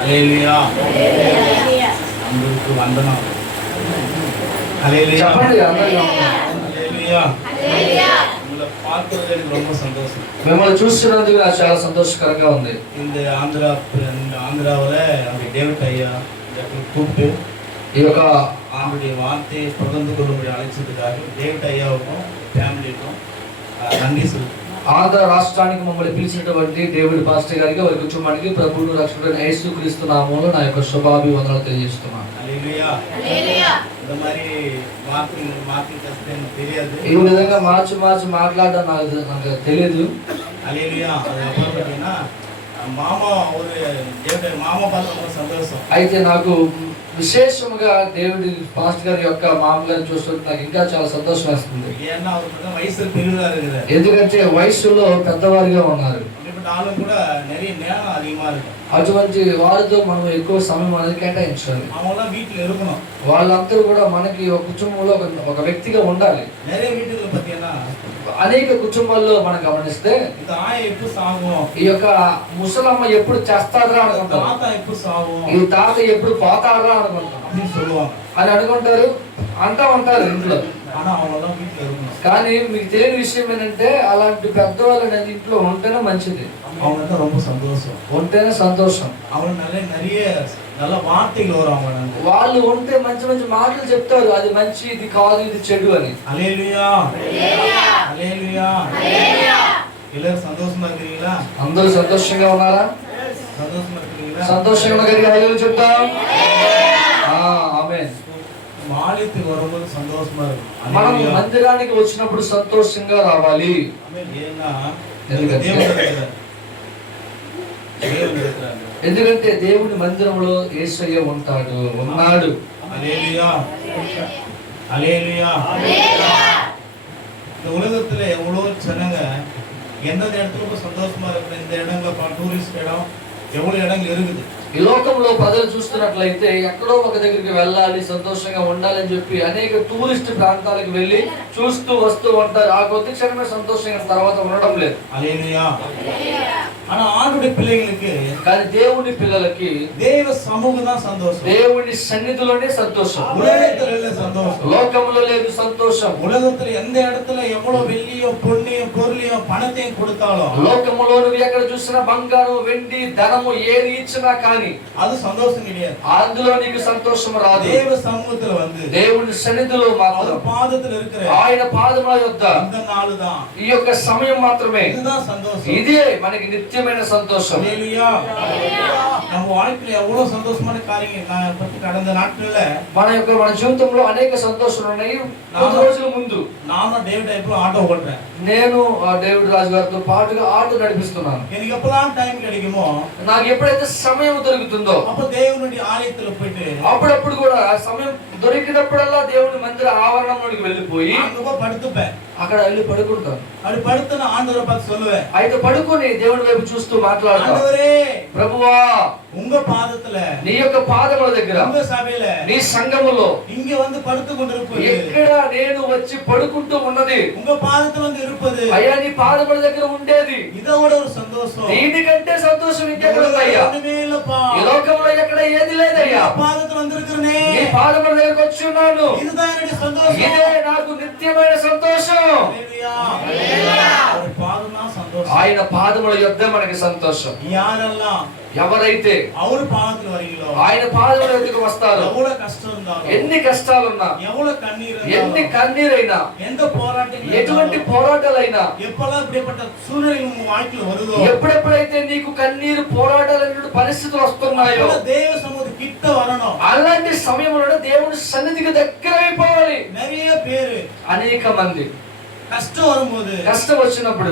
హల్లెలూయా. అందరికీ వందనాలు. హల్లెలూయా. హల్లెలూయా. ரொம்ப సంతోషం. మిమ్మల్ని చూస్తున్నందుకు నాకు చాలా సంతోషకరంగా ఉంది. இந்த ஆந்திராவில் அப்படி டேவிட் ஐயா கூப்பிட்டு ఈ యొక్క அவருடைய வார்த்தையை பகிர்ந்து கொள்ளும்படி அழைச்சதுக்காக டேவிட் ஐயாவுக்கும் ఫ్యామిలీக்கும் நன்றி சொல்லுங்கள். ఆంధ్ర రాష్ట్రానికి మమ్మల్ని పిలిచినటువంటి డేవిడ్ పాస్టర్ గారికి వారి కుటుంబానికి ప్రభువును రక్షకుడైన యేసుక్రీస్తు నామములో నా యొక్క శుభాభివందనాలు తెలియజేస్తున్నాను. హల్లెలూయా. హల్లెలూయా. இந்த மாதிரி మార్కింగ్ చేస్తే తెలియదు. ఈ విధంగా మార్చి మాట్లాడడం నాకు తెలియదు. హల్లెలూయా. అది అప్పుడైనా మామ డేవిడ్ మామ పాత్ర సంతోషం. అయితే నాకు విశేషంగా డేవిడ్ పాస్టర్ గారి యొక్క మామగారిని చూస్తుంటే నాకు ఇంకా చాలా సంతోషం వేస్తుంది. ఎందుకంటే వయసులో పెద్దవారిగా ఉన్నారు. అటువంటి వారితో మనం ఎక్కువ సమయం అనేది కేటాయించాలి. వాళ్ళందరూ కూడా మనకి ఒక కుటుంబంలో ఒక వ్యక్తిగా ఉండాలి. అనేక కుటుంబాల్లో మనం గమనిస్తే ఈ యొక్క ముసలమ్మ ఎప్పుడు చేస్తారా అనుకుంటాం, ఈ తాత ఎప్పుడు పోతారా అనుకుంటాం అని అనుకుంటారు, అంటా ఉంటారు ఇంట్లో. కానీ మీకు తెలియని విషయం ఏంటంటే అలాంటి పెద్దవాళ్ళు అనేది ఇంట్లో ఉంటేనే మంచిది. ఉంటేనే సంతోషం. వాళ్ళు ఉంటే మంచి మంచి మాటలు చెప్తారు, అది మంచి, ఇది కాదు, ఇది చెడు అని. అందరూ సంతోషంగా ఉన్నారా? సంతోషంగా ఉన్న చెప్తాం. ఆమేన్. మనం మందిరానికి వచ్చినప్పుడు సంతోషంగా రావాలి. ఎందుకంటే దేవుని మందిరంలో యేసయ్య ఉన్నాడు. இந்த உலகத்துல எவ்வளவு ஜனங்க எந்தெந்த இடத்துல சந்தோஷமா இருக்கிற இந்த இடங்கள்ல டூரிஸ்ட் இடம் எவ்வளவு இடங்கள் இருக்குது. ఈ లోకంలో ప్రజలు చూస్తున్నట్లయితే ఎక్కడో ఒక దగ్గరికి వెళ్ళాలి, సంతోషంగా ఉండాలని చెప్పి అనేక టూరిస్ట్ ప్రాంతాలకు వెళ్ళి చూస్తూ వస్తూ ఉంటారు. ఆ కొద్ది క్షణమే సంతోషంగా తర్వాత ఉండడం లేదు. హల్లెలూయా. ஆனா ஆண்டுடைய பிள்ளைகளுக்கு, కానీ దేవుని పిల్లలకి దేవ సముఖం தான் సంతోషం. దేవుని సన్నిధిలోనే సంతోషం. உலகத்துல இல்ல సంతోషం. లోకంలో లేదు సంతోషం. உலகத்துல எந்த இடத்துல எவ்வளவு வெள்ளியோ பொன்னியோ பொருளியோ பணத்தையும் கொடுத்தாலும், లోకంలో నువ్వు ఎక్కడ చూసినా బంగారం, వెండి, ధనము ఏది ఇచ్చినా కానీ అది సంతోషం கிடையாது. అందులో నీకు సంతోషం రాదు. దేవ సముఖத்துல வந்து దేవుని సన్నిధిలో మాత్రం పాదத்துல இருக்கிற ఆయన పాదముల యొద్ద இந்த நாளுதான், ఈ యొక్క సమయం మాత్రమే, இதுதான் సంతోషం. ఇదే మనకి నిత్యమైన సంతోషం. హల్లెలూయా. நம்ம வாழ்க்கையில எவ்வளவு சந்தோஷமான காரியங்கள் நான் பத்தி கடந்த நாட்கள்ல మన జీవితంలో అనేక సంతోషాలు ఉన్నాయి. కొద్ది రోజుల ముందు నాన్న డేవిడ్ ఎప్పుడు ఆటో ఓడుறேன். నేను డేవిడ్ రాజు గారితో పాటుగా ఆటో నడిపిస్తున్నాను. எனக்கு எப்பலாம் டைம் கிடைக்குமோ, నాకు ఎప్పుడైతే సమయం దొరుకుతుందో அப்ப தேவனுடைய ஆலயத்துல போயிட்டு అప్పుడప్పుడు కూడా సమయం దొరికినప్పుడల్లా దేవుని మందిర ఆవరణంలోకి వెళ్ళిపోయి அங்க படுத்துப்பேன். అక్కడ వెళ్ళి పడుకుంటాను. అది పడుతున్న ఆందోళన பார்த்து சொல்லுவேன். అయితే పడుకొని దేవుని వైపు చూస్తూ మాట్లాడతాను. ఆందోరే, ప్రభువా, உங்க பாதத்துல, నీ యొక్క పాదముల దగ్గర, உங்க సభలో, నీ సంఘములో இங்க வந்து படுத்து கொண்டிருப்பது, ఎక్కడ నేను వచ్చి పడుకుంటూ ఉన్నది, உங்க பாதத்துல வந்து இருப்பது, అయ్యా నీ పాదముల దగ్గర ఉండేది, ఇదోడ ஒரு సంతోషం. దీనికంటే సంతోషం ఇంకెక్కడుందయ్యా? ఈ లోకంలో ఎక్కడ ఏది లేదయ్యా. పాదத்துல வந்திருக்கிறனே, నీ పాదముల దగ్గరికి వచ్చి ఉన్నాను, இதுதான் என்னுடைய సంతోషం. ఇదే నాకు నిత్యమైన సంతోషం. హల్లెలూయా. హల్లెలూయా. அவர் பாதமா సంతోషం. ఆయన పాదముల యొద్ద మనకి సంతోషం. யாரெல்லாம் ఎవరైతే அவர் பாதத்துல வரீங்களோ, ఆయన పాదముల యొద్దకు వస్తారో, எவ்வளவு கஷ்டம் இருந்தாலும், ఎన్ని కష్టాలున్నా, எவ்வளவு కన్నీరు ఎన్ని కన్నీరైనా, ఎంత పోరాటం, ఎటువంటి పోరాటాలైనా, எப்பெல்லாம் இப்படிப்பட்ட సూర్యుడు உங்க வாழ்க்கைలో வருதோ, ఎప్పుడెప్పుడైతే నీకు కన్నీరు పోరాటాలనే పరిస్థితులు వస్తున్నాయో, దేవ సముద్ర కిట్ట వరణం, అలాంటి సమయంలో దేవుని సన్నిధికి దగ్గర అయిపోవాలి. நிறைய பேరు, అనేక మంది కష్టం வரும்போது, కష్టం వచ్చినప్పుడు,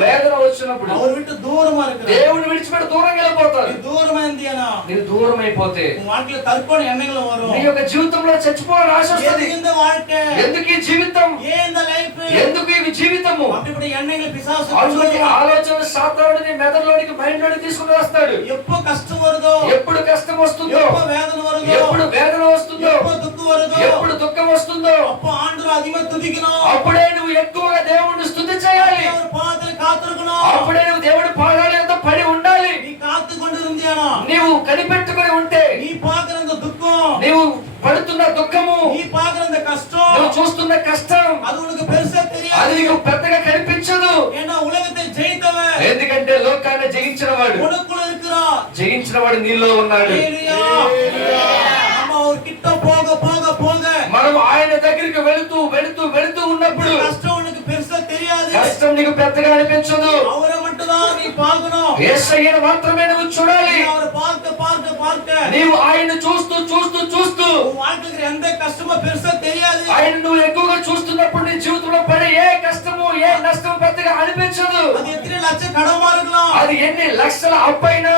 వేదన వచ్చినప్పుడు அவர் விட்டு దూరமா இருக்கிற దేవుని విడిచిపెట్టి దూరంగా వెళ్ళిపోతారు. దూరమా ఇందియానా, నీవు దూరం అయిపోతే వాటిలో తర్పణ ఎన్నెలు వரும். నీ యొక్క జీవితంలో చచ్చిపోవాలని ఆశ వస్తుంది. இந்த வாழ்க்கை, ఎందుకు ఈ జీవితం, இந்த లైఫ్, ఎందుకు ఈ జీవితము, అప్పుడు ఎన్నెలు పిశాసు అటువంటి ఆలోచనలు సాతానుడు నీ మెదడులోనికి, మైండ్ లోనికి తీసుకుని వస్తాడు. ఎప్పుడు కష్టం వరదో, ఎప్పుడు కష్టం వస్తుందో, ఎప్పుడు వేదన వరదో, ఎప్పుడు వేదన వస్తుందో, ఎప్పుడు దుఃఖం వరదో, ఎప్పుడు దుఃఖం వస్తుందో, అప్పుడు ఆండ్రు అధిక తుదికినో, అప్పుడే నువ్వు ఎక్కువగా దేవుణ్ణి స్తుతి చేయాలి. పాదలు కాతురుకునో, అప్పుడే నువ్వు దేవుడి పాదాల యందు పడి ఉండాలి. నీ కాత్తు కొండిరుందియానా, నీ నీవు కనిపెట్టుకొని ఉంటే நீ பார்க்கிற దుఃఖం, నీవు పడుతున్న దుఃఖము, நீ பார்க்கிற కష్టం, నువ్వు చూస్తున్న కష్టం అది ఉనకు పెరుసా తెలియదు. అది నీకు పెద్దగా కనిపించదు. ஏன்னா உலகத்தை ஜெயித்தவன், ఎందుకంటే లోకాన్ని జయించిన వాడు, உனக்குள்ள இருக்கிறான். జయించిన వాడు నీలో ఉన్నాడు. హల్లెలూయా. நம்ம அவர் கிட்ட போக போக போக మనం ఆయన దగ్గరికి వెళుతూ వెళుతూ వెళుతూ ఉన్నప్పుడు కష్టం ఉనకు పెరుసా తెలియదు. కష్టం నీకు పెద్దగా అనిపించదు. அவரை மட்டும்தான் நீ பார்க்கணும். యేసయ్యను మాత్రమే నువ్వు చూడాలి. அவரை பார்க்க பார்க்க பார்க்க నీవు ఆయన చూస్తూ చూస్తూ చూస్తూ உன் வாழ்க்கைக்கு எந்த கஷ்டமும் பெருசா தெரியாது. ఆయన నువ్వు ఎక్కువగా చూస్తున్నప్పుడు నీ జీవితంలో పడే ఏ కష్టము ఏ నష్టము పెద్దగా అనిపించదు. அது எத்தனை லட்சம் கடமா இருக்கலாம், అది ఎన్ని లక్షల అప్పైనా,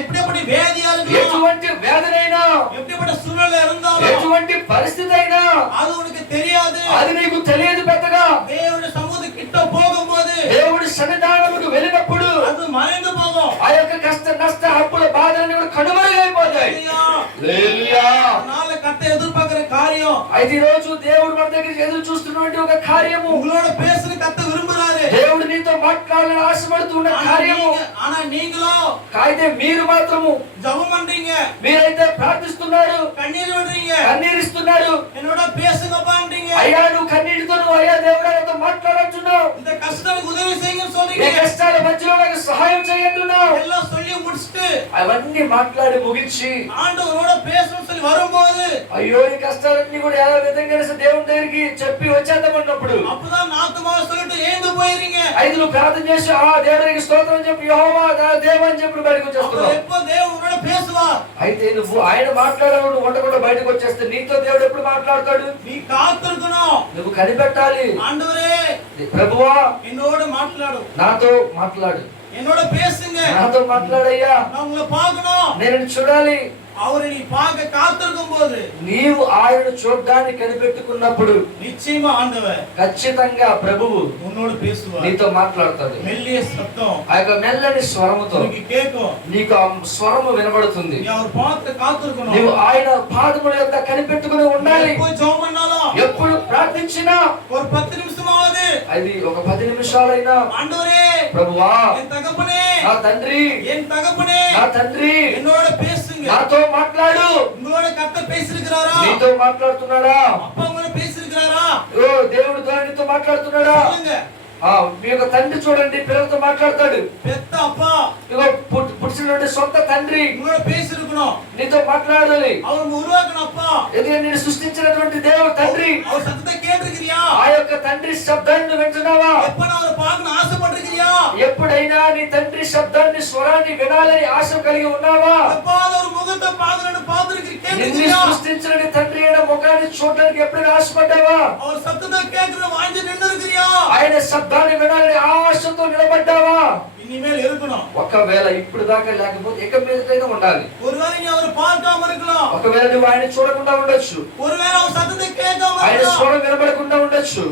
எப்படிப்பட்ட வேதியா இருக்கலாம், ఎటువంటి వేదనైనా, எப்படிப்பட்ட சூழ்நிலை இருந்தாலும் ఎటువంటి పరిస్థితి అయినా அது உனக்கு தெரியாது. అది నీకు తెలియదు పెద్దగా. దేవుడి సముద్రం கிட்ட போகும்போது దేవుడి సన్నిధానముకు వెళ్ళినప్పుడు அது మறைந்து పోகும். ఆ యొక్క కష్ట నష్ట అప్పుల బాధలన్నీ కూడా కనుమరుగైపోతాయి. హల్లెలూయా. నాలుగు కట్ట ఎదుర్పార్க்கிற காரியம், అయితే ఈ రోజు దేవుడు మన దగ్గర ఎదురు చూస్తున్నటువంటి ఒక కార్యము, உங்களோட பேசுற கத்த விரும்புறாரு. దేవుడు నీతో మాట్లాడాలని ఆశపడుతున్న కార్యము. ஆனா நீங்களும் అయితే మీరు మాత్రము ஜெபம் பண்றீங்க, మీరైతే ప్రార్థిస్తున్నారు, కన్నీరు విడుறீங்க, కన్నీరిస్తున్నారు. என்னோட பேசுங்கப்பான்றீங்க. అయ్యా నువ్వు కన్నీటితో నువ్వు అయ్యా దేవుడా నాతో మాట్లాడుతున్నావు, இந்த కష్టానికి ఉదవి చేయని ఈ சொல்றீங்க. కష్టాల మధ్యలో నాకు సహాయం చేయంటున్నావు. எல்லாம் சொல்லி முடிச்சிட்டு అవన్నీ మాట్లాడి ముగించి ஆண்டவரோட பேசணும்னு சொல்லி வரும்போது అయ్యో ఈ కష్టాలన్నీ కూడా ఎలా విధంగా దేవుని దగ్గరికి చెప్పి వచ్చేద్దామన్నప్పుడు அப்பதான் நாத்துமா சொல்லிட்டு ஏந்து போயிடுறீங்க. ఐదు నువ్వు ప్రార్థన చేసి ఆ దేవుడికి స్తోత్రం అని చెప్పి యెహోవా దేవా అని చెప్పి బయటకు వచ్చేస్తున్నావు. எப்போ దేవుడు பேசுவார், అయితే నువ్వు ఆయన మాట్లాడావు, నువ్వు ఉండకుండా బయటకు వచ్చేస్తే నీతో దేవుడు ఎప్పుడు మాట్లాడతాడు? நீ காத்திருக்கணும். నువ్వు కనిపెట్టాలి. ஆண்டவரே ప్రభువా என்னோட మాట్లాడు, నాతో మాట్లాడు, என்னோட பேசுங்க, నాతో మాట్లాడయ్యా, நான் உங்களை பார்க்கணும். నేను చూడాలి. அவரை நீ பார்க்க காத்திருக்கும் போது నీవు ఆయనను చూడడానికి కనిపెట్టుకున్నప్పుడు நிச்சயமா ஆண்டவர் ఖచ్చితంగా ప్రభువు உன்னோடு பேசுவார். నీతో మాట్లాడతాడు. மெல்லிய சத்தம் ఆ యొక్క మెల్లని స్వరముతో உனக்கு கேட்கும். నీకు ఆ స్వరము వినబడుతుంది. நீ அவர் பார்க்க కాத்திருக்கணும். నీవు ఆయన పాదముల యొక్క కనిపెట్టుకుని ఉండాలి. எப்போ ஜெபம் பண்ணாலும் ఎప్పుడు ప్రార్థించినా ஒரு 10 நிமிஷமாவது అది ఒక 10 నిమిషాలైనా ஆண்டவரே ప్రభువా என் தகப்பனே నా తండ్రి என் தகப்பனே నా తండ్రి என்னோட பேசுங்க, నాతో మాట్లాడు. உங்களோட கத்த பேசிருக்கிறாரா, నీతో మాట్లాడుతున్నాడా? அப்பா உங்களோட பேசிருக்கிறாரா, ఓ దేవుడు ద్వారా నీతో మాట్లాడుతున్నాడా? சொல்லுங்க. మీ యొక్క తండ్రి చూడండి పిల్లలతో మాట్లాడతాడు. பெத்த அப்பா ఇగో పుట్టినటువంటి సొంత తండ్రి உங்களோட பேசிருக்கணும். నీతో మాట్లాడాలి. அவர் உருவாக்கணும் அப்பா. ఎందుకంటే నేను సృష్టించినటువంటి దేవుడు తండ్రి. அவர் சத்தத்தை கேட்டிருக்கிறியா? ఆ యొక్క తండ్రి శబ్దాన్ని వింటున్నావా? எப்ப நான் அவரை பார்க்கணும் ஆசைப்பட்டிருக்கிறியா? ఎప్పుడైనా నీ తండ్రి శబ్దాన్ని స్వరాన్ని వినాలని ఆశ కలిగి ఉన్నావా? எப்பாவது ஒரு முகத்தை பார்க்கணும்னு பார்த்திருக்கிறீ నిన్ను கேட்டிருக்கிறியா? సృష్టించిన నీ తండ్రి అయిన ముఖాన్ని చూడడానికి ఎప్పుడైనా ఆశపడ్డావా? அவர் சத்தத்தை கேட்கிற வாஞ்சி நின்று இருக்கிறியா? ఆయన శబ్దాన్ని వినాలని ఆశతో నిలబడ్డావా? இனிமேல் இருக்கணும். ఒకవేళ ఇప్పుడు దాకా లేకపోతే ఇక మీదకైనా ఉండాలి. ஒருவேளை நீ அவரை பார்க்காம இருக்கலாம், ఒకవేళ నువ్వు ఆయన చూడకుండా ఉండొచ్చు, ஒருவேளை அவர் சத்தத்தை கேட்காம ఆయన இருக்கலாம். స్వరం వినబడకుండా ఉండొచ్చు.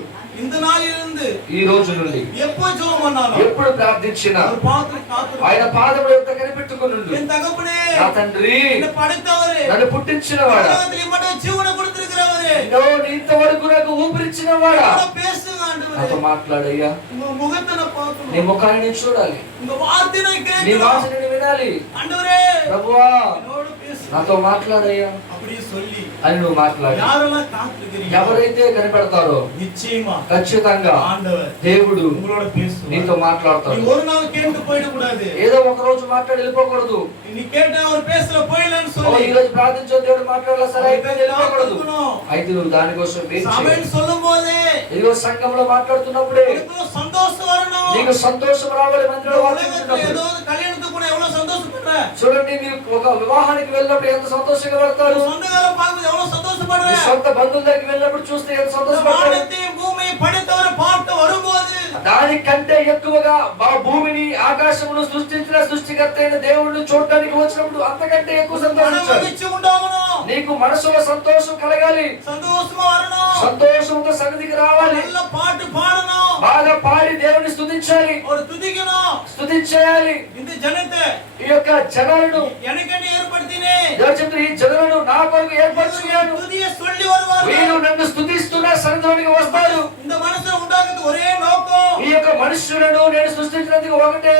இந்த நாளிலிருந்து ఈ రోజు నుండి எப்போ ஜெபம் பண்ணாலும் ఎప్పుడు ప్రార్థించినా அவர் பார்த்து காத்திருக்கணும். ఆయన పాదముల యొక్క కనిపెట్టుకునుండు. என் தகப்பனே, నా తండ్రి என்னை படைத்தவரே, నన్ను పుట్టించినవాడా, உலகத்தில் மட்டும் ஜீவனை கொடுத்திருக்கிறவரே, ఇంతవరకు నాకు ఊపిరిచ్చినవాడా, என்னோட பேசுங்க ஆண்டவரே. నాతో మాట్లాడయ్యా. உங்க முகத்தை நான் నీ பார்க்கணும், ముఖాన్ని నేను చూడాలి, உங்க வார்த்தையை நான் నీ கேட்கணும். వాసన నేను వినాలి. ஆண்டவரே ప్రభువా என்னோட பேசு నాతో మాట్లాడయ్యా அப்படியே சொல்லி అని నువ్వు మాట్లాడు. யாரெல்லாம் காத்திருக்கிறீங்க ఎవరైతే కనిపెడతారో நிச்சயமா ఖచ్చితంగా ஆண்டவர் దేవుడు உங்களோட பேசுவார். నీతో நீ మాట్లాడతాడు. ஒரு நாள் கேட்டு போயிட கூடாது. ఏదో ఒక రోజు మాట్లాడి వెళ్ళిపోకూడదు. நீ கேட்ட அவர் பேசல போயிடலன்னு ఓ, சொல்லி ఈ రోజు ప్రార్థించో దేవుడు మాట్లాడాల సరే అయిపోయింది వెళ్ళిపోకూడదు. இருக்கணும். అయితే నువ్వు దానికోసం వేచి சபைன்னு சொல்லும் పోదే ఇదిగో సంఘంలో మాట్లాడుతున్నప్పుడే உனக்கு சந்தோஷம் வரணும். నీకు సంతోషం రావాలి. మందిరంలో உலகத்துல వాక్యం ஏதோ கல்யாணத்துக்கு கூட எவ்வளவு சந்தோஷப்படுற, చూడండి, మీరు ఒక వివాహానికి వెళ్ళినప్పుడు ఎంత సంతోషంగా పడతారు. சொந்தக்காரன் பார்க்கும்போது எவ்வளவு சந்தோஷப்படுற, మీ సొంత బంధువుల దగ్గరికి వెళ్ళినప్పుడు చూస్తే ఎంత సంతోషపడతారు. வானத்தையும் பூமியை படைத்தவரை பார்க்க வரும்போது దానికంటే ఎక్కువగా భూమిని ఆకాశమును సృష్టించిన సృష్టికర్త అయిన దేవుడిని చూడడానికి వచ్చినప్పుడు అంతకంటే ఎక్కువ సంతోషించాలి. மகிழ்ச்சி உண்டாகணும். నీకు మనసులో సంతోషం కలగాలి, சந்தோஷமா வரணும், సంతోషంతో సన్నిధికి రావాలి, நல்ல பாட்டு பாடணும், బాగా పాడి దేవుని స్తుతించాలి, ஒரு துதிக்கணும். స్తుతించేయాలి. இந்த ஜனத்தை ఈ యొక్క జనాలను எனக்கென்று ஏற்படுத்தினேன், ఈ జనులను నా కొరకు ఏర్పరచుకున్నాను, துதியை சொல்லி வருவார்கள், వీరు నన్ను స్తుతిస్తున్న సన్నిధిలోనికి వస్తారు. இந்த மனுஷன் உண்டாக்குறது ஒரே நோக்கம், ఈ యొక్క మనుష్యులను నేను సృష్టించినందుకు ఒకటే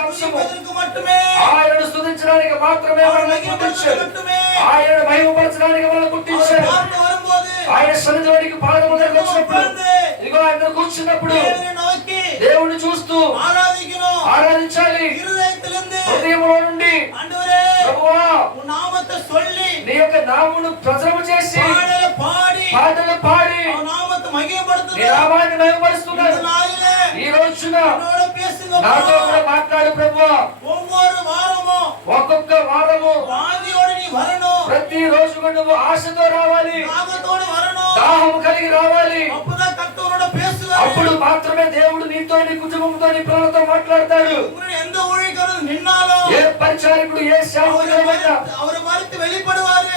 అంశము, துதிப்பதற்கு மட்டுமே, ఆయనను స్తుతించడానికి మాత్రమే మనల్ని పుట్టించాడు, மட்டுமே. ఆయనను మహిమపరచడానికి మనల్ని పుట్టించాడు. பாட்டு வரும்போது ఆయన సన్నిధిలోనికి పాదము దగ్గరకు వచ్చినప్పుడు, உட்கார்ந்து ఇదిగో ఆయన కూర్చున్నప్పుడు தேவனை நோக்கி దేవుని చూస్తూ ஆராதிக்கணும், ఆరాధించాలి. இருதயத்திலிருந்து హృదయంలో నుండి ஆண்டவரே ప్రభువా உன் நாமத்தை சொல்லி నీ యొక్క నామమును ప్రచురణ చేసి பாடலை பாடி పాటలు పాడి அவன் நாமத்தை నీ மகிமைப்படுத்துங்க. నామాన్ని మహిమపరుస్తున్నాడు. இந்த நாளிலே ఈ రోజున என்னோட பேசுங்க. నాతో కూడా మాట్లాడు ప్రభువా. ஒவ்வொரு வாரமும் ఒక్కొక్క వారము வாந்தியோட நீ வரணும், ప్రతి రోజు నువ్వు ఆశతో రావాలి, தாகத்தோடு வரணும், దాహం కలిగి రావాలి. அப்பதான் கர்த்தரோட பேசுவாரு. అప్పుడు మాత్రమే దేవుడు నీతో నీ కుటుంబంతో నీ పిల్లలతో మాట్లాడతాడు. உன்னுடைய எந்த ஊழியக்காரன் நின்னாலும் ఏ పరిచారకుడు ఏ సేవకుడైనా அவரை மறுத்து வெளிப்படுவாரு.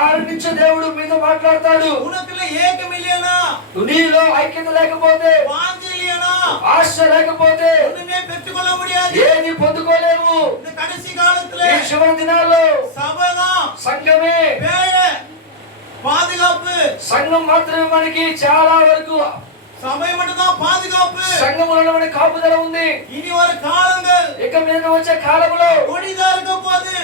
ఆరంభించే దేవుడు మీతో మాట్లాడతాడు. உனக்குள்ள ஏக்கம் இல்லையா, నీలో ఐక్యత లేకపోతే, வாஞ்சி இல்லையா, ఆశ లేకపోతే ஒண்ணுமே பெற்றுக்கொள்ள முடியாது. ఏది పొందుకోలేము. இந்த கடைசி காலத்துல ఈ చివరి దినాల్లో சபைதான் సంఘమే, வேலை, பாதுகாப்பு, సంఘం మాత్రమే మనకి చాలా వరకు, சபை மட்டும்தான் பாதுகாப்பு. సంఘములో మనకి కాపుదల ఉంది. இனி வர காலங்கள் ఇక మీద వచ్చే కాలంలో கொடிதா இருக்க போது,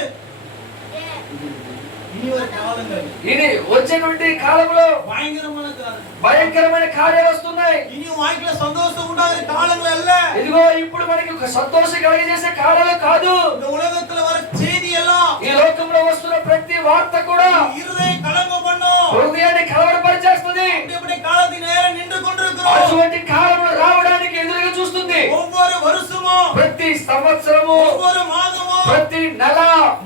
இனி வர காலங்கள் ఇది వచ్చేటువంటి కాలంలో பயங்கரமான காலம். భయంకరమైన కార్యాలు వస్తున్నాయి. இனி வாழ்க்கையில சந்தோஷம் உண்டாகிற காலங்கள் அல்ல. ఇదిగో ఇప్పుడు మనకి ఒక సంతోషం కలిగజేసే కాలాలు కాదు. இந்த உலகத்துல வர செய்தி எல்லாம் ఈ లోకంలో వస్తున్న ప్రతి వార్త కూడా இருதய கலங்கம் பண்ணும். హృదయాన్ని కలవరపరిచేస్తుంది. இப்படி காலத்தின் நேரம் நின்று கொண்டிருக்கிறோம். అటువంటి కాలంలో రావడానికి ఎదురుగా చూస్తుంది. ஒவ்வொரு வருஷமும், ప్రతి సంవత్సరము, ஒவ்வொரு மாதமும் ప్రతి నెల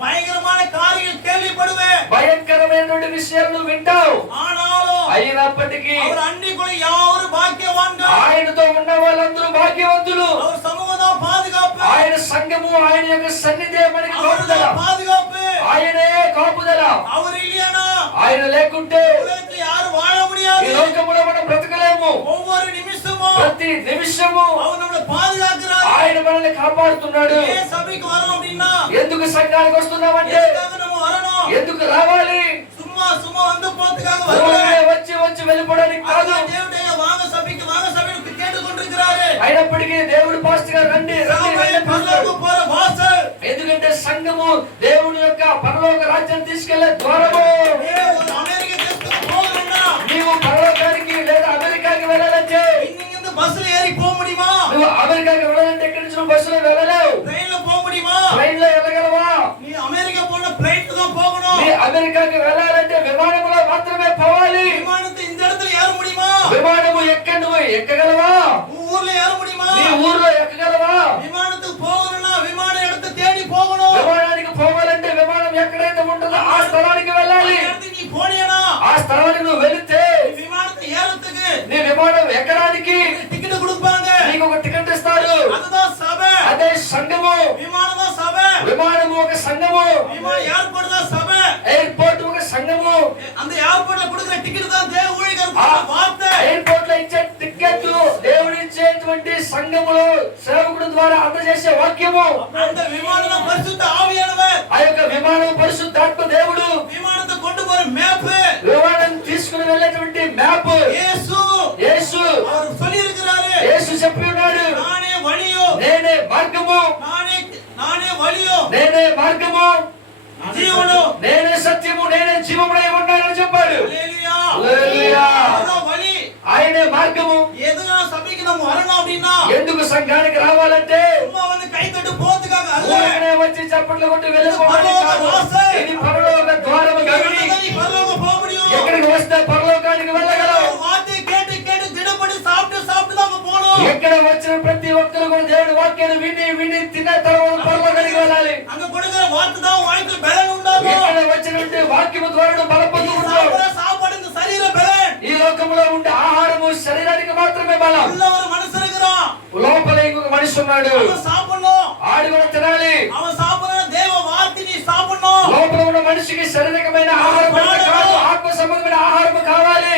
பயங்கரமான காரியங்கள் கேள்விப்படுவேன். భయంకరమైనటువంటి విషయాలను వింటావు. ஆனாலும் అయినప్పటికీ அவர் அன்னிக்குள்ள யாரும் பாக்கியவான்கள், ఆయనతో ఉన్న వాళ్ళందరూ భాగ్యవంతులు. அவர் சமூகம் பாதுகாப்பு, ఆయన సంఘము, ఆయన యొక్క సన్నిధి మనకి కాపుదల, அவர்தான் பாதுகாப்பு. ఆయనే కాపుదల. அவர் இல்லையானா ఆయన లేకుంటే உலகத்துல யாரும் வாழ ఈ முடியாது. లోకములో మనం బ్రతకలేము. ஒவ்வொரு நிமிஷமும் ప్రతి నిమిషము அவர் நம்மளை பாதுகாக்கிறார். ఆయన మనల్ని కాపాడుతున్నాడు. ஏன் சபைக்கு வரணும் அப்படின்னா, ఎందుకు సంఘానికి వస్తున్నామంటే, எதுக்காக நம்ம வரணும்? ఎందుకు రావాలి? சும்மா சும்மா வந்து போறதுக்காக ఊరికే வரல. వచ్చి వచ్చి వెళ్ళిపోవడానికి కాదు. அதுதான் தேவனுடைய வாங்க சபைக்கு கேட்டு கொண்டிருக்கிறாரு. అయినప్పటికీ దేవుడు పాస్టర్ గారు రండి రండి சபை రండి పరలోక పిలుస్తాడు. పోర వాసల్. ఎందుకంటే సంఘము దేవుని యొక్క పరలోక రాజ్యం తీసుకెళ్లే ద్వారము. ஒரு அமெரிக்க தேசத்துக்கு போகணும்னா నీవు పరలోకానికి లేదా అమెరికాకి వెళ్ళాలంటే, இங்கிருந்து பஸ்ல ஏறி போக முடியுமா? నువ్వు అమెరికాకి వెళ్ళాలంటే ఇక్కడి నుంచి నువ్వు బస్సులో వెళ్ళలేవు. ட்ரெயின்ல போக முடியுமா? ట్రైన్ లో వెళ్ళగలవా? நீ அமெரிக்கா போன பிளைட்ல தான் போகணும். నీ అమెరికాకి వెళ్ళాలంటే విమానంలో మాత్రమే పోవాలి. விமானத்தை இந்த இடத்துல ஏற முடியுமா? విమానము ఎక్కడ నువ్వు ఎక్కగలవా? ஊர்ல ஏற முடியுமா? నీ ఊర్లో ఎక్కగలవా? விமானத்துக்கு போகணும்னா விமான இடத்தை தேடி போகணும். విమానానికి పోవాలంటే విమానం ఎక్కడైతే ఉంటుందో ఆ స్థలానికి వెళ్ళాలి. அந்த இடத்துக்கு நீ போனியனா, ఆ స్థలానికి నువ్వు వెళితే விமானத்தை ஏறத்துக்கு నీ విమానం ఎక్కడానికి டிக்கெட் கொடுப்பாங்க. నీకు ఒక టికెట్ ఇస్తారు. அதுதான் சபை. అదే సంఘము. விமானம் தான் சபை. విమానము ఒక సంఘము. விமான ஏர்போர்ட் தான் சபை. ఎయిర్పోర్ట్ ఒక సంఘము. அந்த ஏர்போர்ட்ல கொடுக்கிற டிக்கெட் தான் தேவ ஊழியர் வார்த்தை. ఎయిర్పోర్ట్ లో ఇచ్చే టికెట్ దేవుడు ఇచ్చేటువంటి సంఘములో సేవకుడు ద్వారా అందజేసే వాక్యము. அந்த விமானம் பரிசுத்த ஆவியானவர். ఆ యొక్క విమానం పరిశుద్ధాత్మ దేవుడు. விமானத்தை கொண்டு போற மேப் విమానం తీసుకుని వెళ్ళేటువంటి మ్యాప్ இயேசு. యేసు. அவர் சொல்லி இருக்கிறாரு, యేసు చెప్పి ఉన్నాడు, நானே வழியோ, నేనే మార్గము, நானே வழியோ, నేనే మార్గము, జీవను, నేనే సత్యము, నేనే జీవమునై ఉన్నానని చెప్పాడు. హల్లెలూయా. హల్లెలూయా. அதான் வழி. ఆయనే మార్గము. எதுனா సభకి நம்ம வரணும் அப்படின்னா, ఎందుకు సంఘానికి రావాలంటే சும்மா வந்து கை தட்டு போறதுக்காக அல்ல. ఊరికనే వచ్చి చప్పట్లు కొట్టి వెళ్ళిపోవడానికి కాదు. ఇది పరలోక ద్వారము గవిని. நீ பரலோகம் போக முடியும். ఎక్కడికి వస్తే పరలోకానికి వెళ్ళగలవు. வார்த்தை கேட்டு கேட்டு திடப்படி சாப்பிட்டு சாப்பிட்டு தான் போகணும். ఎక్కడ వచ్చిన ప్రతి ఒక్కరు కూడా దేవుడి వాక్యాన్ని విని విని తిన్న తర్వాత పరలోకానికి వెళ్ళాలి. அங்க கொடுக்கிற வார்த்தை தான் வாழ்க்கை பலன் உண்டாகும். ఎక్కడ వచ్చినటువంటి వాక్యము ద్వారా బలపొందుకుంటావు. சாப்பாடு இந்த சரீர பலன். ఈ లోకంలో ఉండే ఆహారము శరీరానికి మాత్రమే బలం. உள்ள ஒரு மனுஷன் இருக்கிறான். లోపల ఇంకొక మనిషి ఉన్నాడు. அவன் சாப்பிடணும். ఆడి కూడా తినాలి. அவன் சாப்பிடுற தேவ வார்த்தை நீ சாப்பிடணும். లోపల ఉన్న మనిషికి శారీరకమైన ఆహారం కాదు, ఆత్మ సంబంధమైన ఆహారం కావాలి.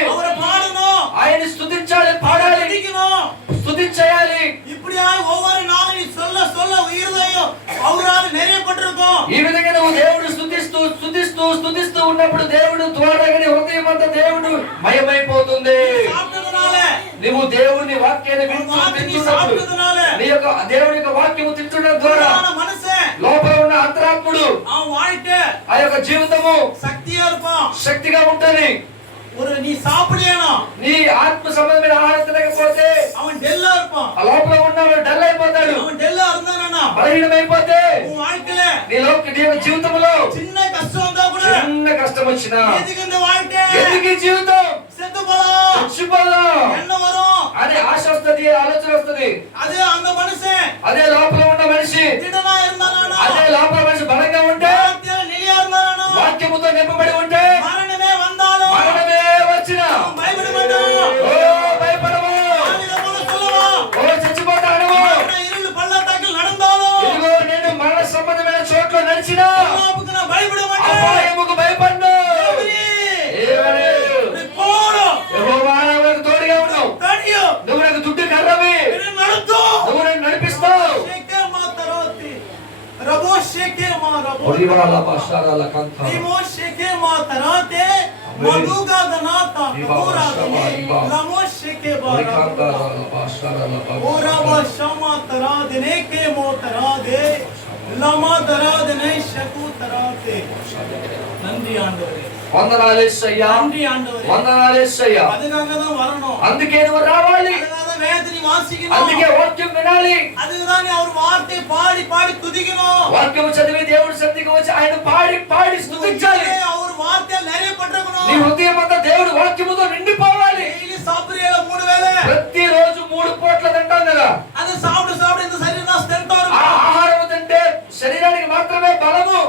ఆయన స్తుతించాలి, పాడాలి, స్తుతించాలి. ఈ విధంగా నువ్వు దేవుడు స్తుతిస్తూ స్తుతిస్తూ స్తుతిస్తూ ఉన్నప్పుడు దేవుడు త్వరగానే హృదయం అంతా దేవుడు మయమైపోతుంది. నువ్వు దేవుని వాక్యాన్ని వింటున్నప్పుడు, నీ యొక్క దేవుని యొక్క వాక్యము తింటున్న ద్వారా లోపల ఉన్న అంతరాత్ముడు ఆ యొక్క జీవితము శక్తిగా ఉంటుంది. నీ ఆత్మ సంబంధమైన ఆహారం తినకపోతే లోపల ఉన్నవాడు డల్ అయిపోతాడు. బలహీనమైపోతే నీ జీవితంలో చిన్న కష్టం వచ్చినా ఎందుకు జీవితం అదే ఆశ వస్తుంది, ఆలోచన వస్తుంది. అదే లోపల ఉన్న మనిషి, అదే లోపల మనిషి బలంగా ఉంటే, వాక్యముతో నింపబడి ఉంటే మరణమే వచ్చిన భయపడము, చచ్చిపోతాను. ఇదిగో నేను మరణ సంబంధమైన చోట్ల నడిచిన అపాయముకు భయపడ్డా. తోడుగా ఉన్నావు, నువ్వు నాకు దుడ్డు కర్రవి, నువ్వు నన్ను నడిపిస్తావు. వందనాలేసయ్యా, వందనాలేసయ్యా. అందుకే నువ్వు రావాలి, అందుకే వాక్యం వినాలి. వాక్యం చదివి దేవుడి సన్నిధికి వచ్చి ఆయన పాడి పాడి స్తుతించాలి. నీ హృదయం అంతా దేవుడి వాక్యముతో నిండిపోవాలి. ప్రతిరోజు 3 పూట్ల తింటాం కదా, ఆహారం తింటే శరీరానికి మాత్రమే బలము.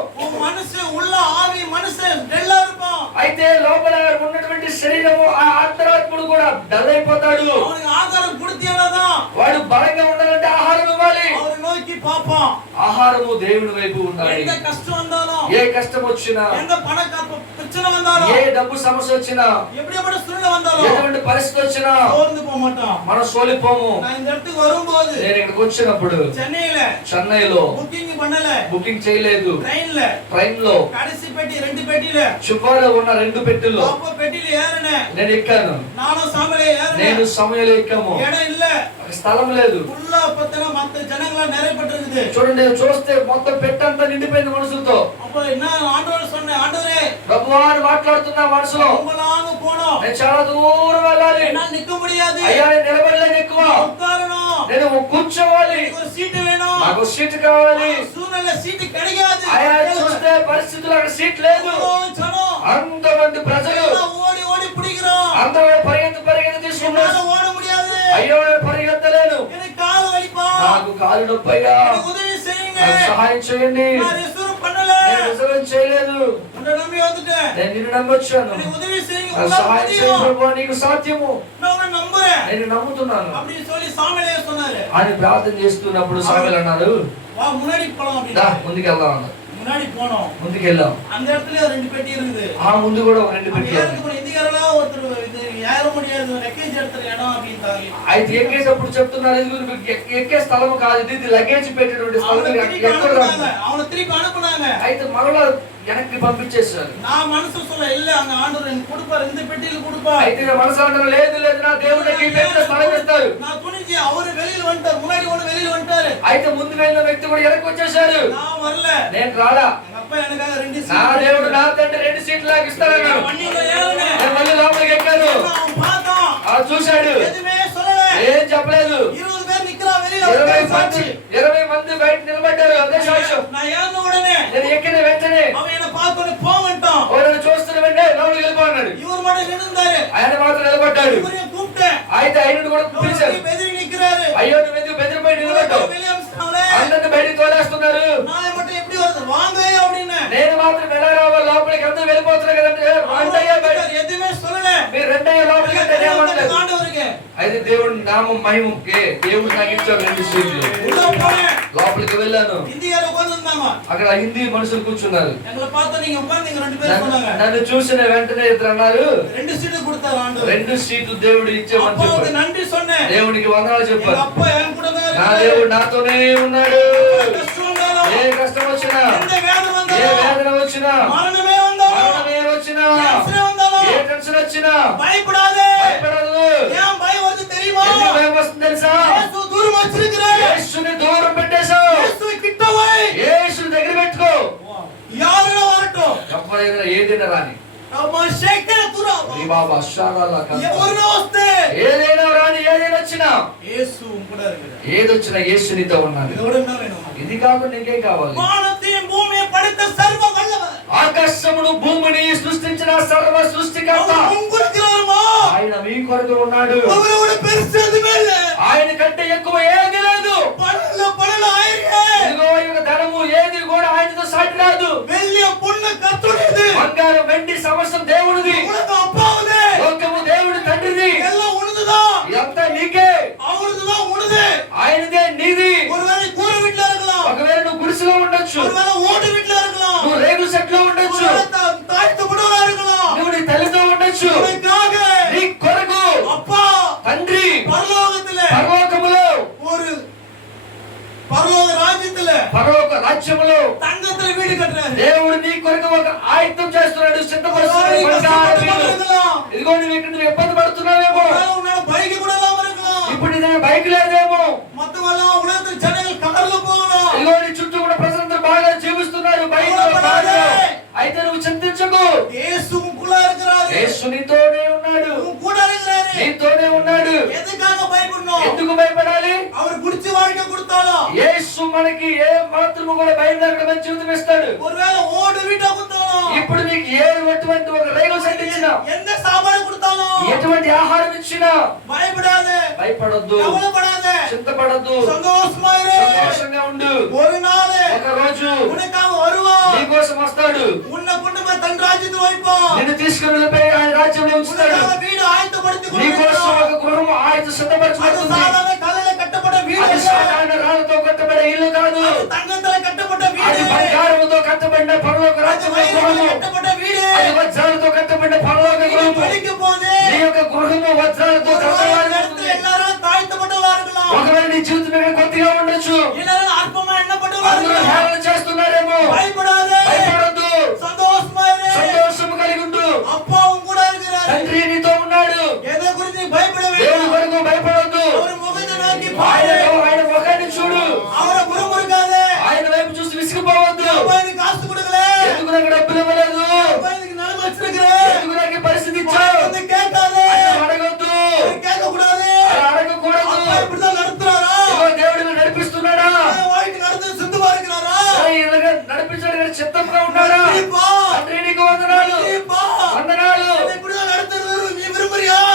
అయితే లోపల ఉన్నటువంటి శరీరము ఆ అంతరాత్ముడు కూడా డల్ అయిపోతాడు. వాడు బలంగా ఉండాలంటే ఆహారం ఇవ్వాలి. ఆహారము దేవుడి వైపు ఉండాలి. ఏ కష్టం వచ్చినా, ఏ డబ్బు సమస్య వచ్చినా, ఎటువంటి పరిస్థితి వచ్చినా మనం సోలిపోము. నేను ఇక్కడికి వచ్చినప్పుడు చెన్నైలో బుకింగ్ చేయలేదు, ట్రైన్ లో చివరిలో ఉన్న 2 పెట్టెల్లో నేను ఎక్కాను. నేను సమయంలో ఎక్కాము, స్థలం లేదు. చూడండి, చూస్తే మొత్తం పెట్టంతా నిండిపోయింది మనుషులతో. ప్రభువా అని మాట్లాడుతున్నా మనసులో, నేను చాలా దూరం వెళ్ళాలి, అయ్యా నేను నిలబడలేను, ఎక్కువ నేను కూర్చోవాలి, నాకు సీట్ కావాలి. అయ్యా చూస్తే పరిస్థితులు అక్కడ సీట్ లేదు. అంతమంది ప్రజలు అందరూ పరిగెత్తి తీసుకున్నారు. అయ్యో పరిగెత్తలేను, నాకు కాలు నొప్పయ్యా, సహాయం చేయండి. చేయలేదు, నేను నిన్ను నమ్మొచ్చాను, సహాయం చేయండి ప్రభు, నీకు సాధ్యము, నేను నమ్ముతున్నాను అని ప్రార్థన చేస్తున్నప్పుడు స్వామిలు అన్నారు, ముందుకెళ్దాం అన్నారు. ముందుకెళ్ళాం. ముందు కూడా 2 పెట్టి. అయితే ఎక్కేటప్పుడు చెప్తున్నారు, ఎక్కే స్థలం కాదు ఇది, లగేజ్ పెట్టేటువంటి స్థలం. అయితే మరలా వెనక్కి పంపించేశారు. అయితే మనసు అంటారు, లేదు లేదు నా దేవుడికి స్థలం ఇస్తారు. అయితే ముందు వెళ్ళిన వ్యక్తి కూడా వెనక్కి వచ్చేసారు. నేను రాడా, నా దేవుడు నా తండ్రి 2 సీట్లు లాగా ఇస్తారన్నారు. నేను మళ్ళీ లోపలికి ఎక్కాను, చూశాడు, ఏం చెప్పలేదు. 20 మంది బయట నిలబడ్డారు. అదే సాక్ష్యం. నేను ఎక్కిన వెంటనే చూస్తున్న వెంటనే లోపలికి వెళ్ళిపోన్నాడు. ఆయన మాత్రం నిలబడ్డాడు. అయితే ఆయన కూడా పిలిచారు, అయ్యో నువ్వు ఎందుకు బెదిరిపోయి నిలబడ్డావు, అందరిని బయటికి తోలేస్తున్నారు, నేను మాత్రం ఎలా రావాలి, లోపలికి అందరూ వెళ్ళిపోతున్నారు కదంటే మీరు 2 లోపలికి. అయితే దేవుడి నామం మహిమకే దేవుడు నాకు ఇచ్చాడు 2 సీట్లు. లోపలికి వెళ్ళాను, అక్కడ హిందీ మనుషులు కూర్చున్నారు. నన్ను చూసిన వెంటనే ఇద్దరు అన్నారు, 2 సీట్లు దేవుడు ఇచ్చామని చెప్పారు. దేవుడికి వందనాలు చెప్పారు. నా దేవుడు నాతోనే ఉన్నాడు. ఏ కష్టం వచ్చినా, ఏ వేదన వచ్చినా, మరణమే వచ్చినా, ఏ టెన్షన్ వచ్చినా భయపడదు. ఎందుకు భయం వస్తుంది తెలుసా? యేసుని దూరం పెట్టేశావు. యేసుని దగ్గర పెట్టుకో. ఎవరైనా ఏదైనా రాని, ఏదైనా రాని, ఏదైనా వచ్చినా, ఏదొచ్చినా యేసు నీతో ఉన్నాడు. ఇది కాకుండా నీకేం కావాలి? ఆకాశమును భూమిని సృష్టించిన సర్వ సృష్టికర్త ఆయన మీ కొరకు ఉన్నాడు. ఆయన కంటే ఎక్కువ ఏది లేదు. ఇదిగో ఈ ధనము ఏది కూడా ఆయనతో సాటి రాదు. బంగారం వెండి సమస్తం దేవుడిది. లోకము దేవుడి తండ్రిది. ఇదంతా నీకే. ఆయనదే నీది. ఒకవేళ నువ్వు గుడిసెలో ఉండొచ్చు, నువ్వు రేగు సెట్లో ఉండొచ్చు, నువ్వు నీ తల్లితో ఉండొచ్చు. నీ కొరకు తండ్రి పరలోకములో, పరలోక రాజ్యములో దేవుడు నీ కొరకు ఒక ఆయుధం చేస్తున్నాడు, సిద్ధపరుస్తున్నాడు. ఇదిగో నువ్వు ఇక్కడ నువ్వు ఇబ్బంది పడుతున్నావేమో, ఇప్పుడు నీ బైక్ లేదేమో, ఇదిగో నీ చుట్టూ కూడా ప్రజలంతా బాగా జీవిస్తున్నారు బైక్. అయితే నువ్వు చింతించకు, యేసు నీతోనే ఉన్నాడు, నీతోనే ఉన్నాడు. ఎందుకు భయపడాలి? యేసు మనకి ఏ మాత్రము కూడా భయం లేకుండా జీవితం ఇస్తాడు. ఇప్పుడు నీకు ఎటువంటి ఒక రేగు సెట్ ఇచ్చినా, ఎటువంటి ఆహారం ఇచ్చినా భయపడొద్దు, చింతపడద్దు, సంతోషంగా ఉండు. ఒక రోజు నీకోసం వస్తాడు, నిన్ను తీసుకుని వెళ్ళిపోయి ఆయన రాజ్యంలో ఉంచుతాడు. నీకోసం ఒక గృహం ఆయన సిద్ధపరచబడుతుంది. అది సాధారణ రాళ్ళతో కట్టబడే ఇల్లు కాదు, అది బంగారముతో కట్టబడిన పరలోక రాజ్యంలో గృహము. అది వజ్రాలతో కట్టబడిన పరలోక గృహము. నీ యొక్క గృహము వజ్రాలతో కట్టబడుతుంది. ఒకవేళ నీ జీవితం కొద్దిగా ఉండొచ్చు, అందరూ హేళన చేస్తున్నారేమో, భయపడొద్దు, సంతోషం కలిగి ఉండు. తండ్రి నీతో ఉన్నాడు. దేవుని కొరకు భయపడొద్దు. ఆయన ముఖాన్ని చూడు, ఆయన వైపు చూసి విసిగిపోవద్దు. ఎందుకు నాకు డబ్బులు ఇవ్వలేదు, ఎందుకు నాకు పరిస్థితి ఇచ్చావు అడగొద్దు, అడగకూడదు. దేవుడు నడిపిస్తున్నాడా, నడిపించడానికి సిద్ధంగా ఉన్నాడా? తండ్రి నీకు వందనాలు, వందనాలు.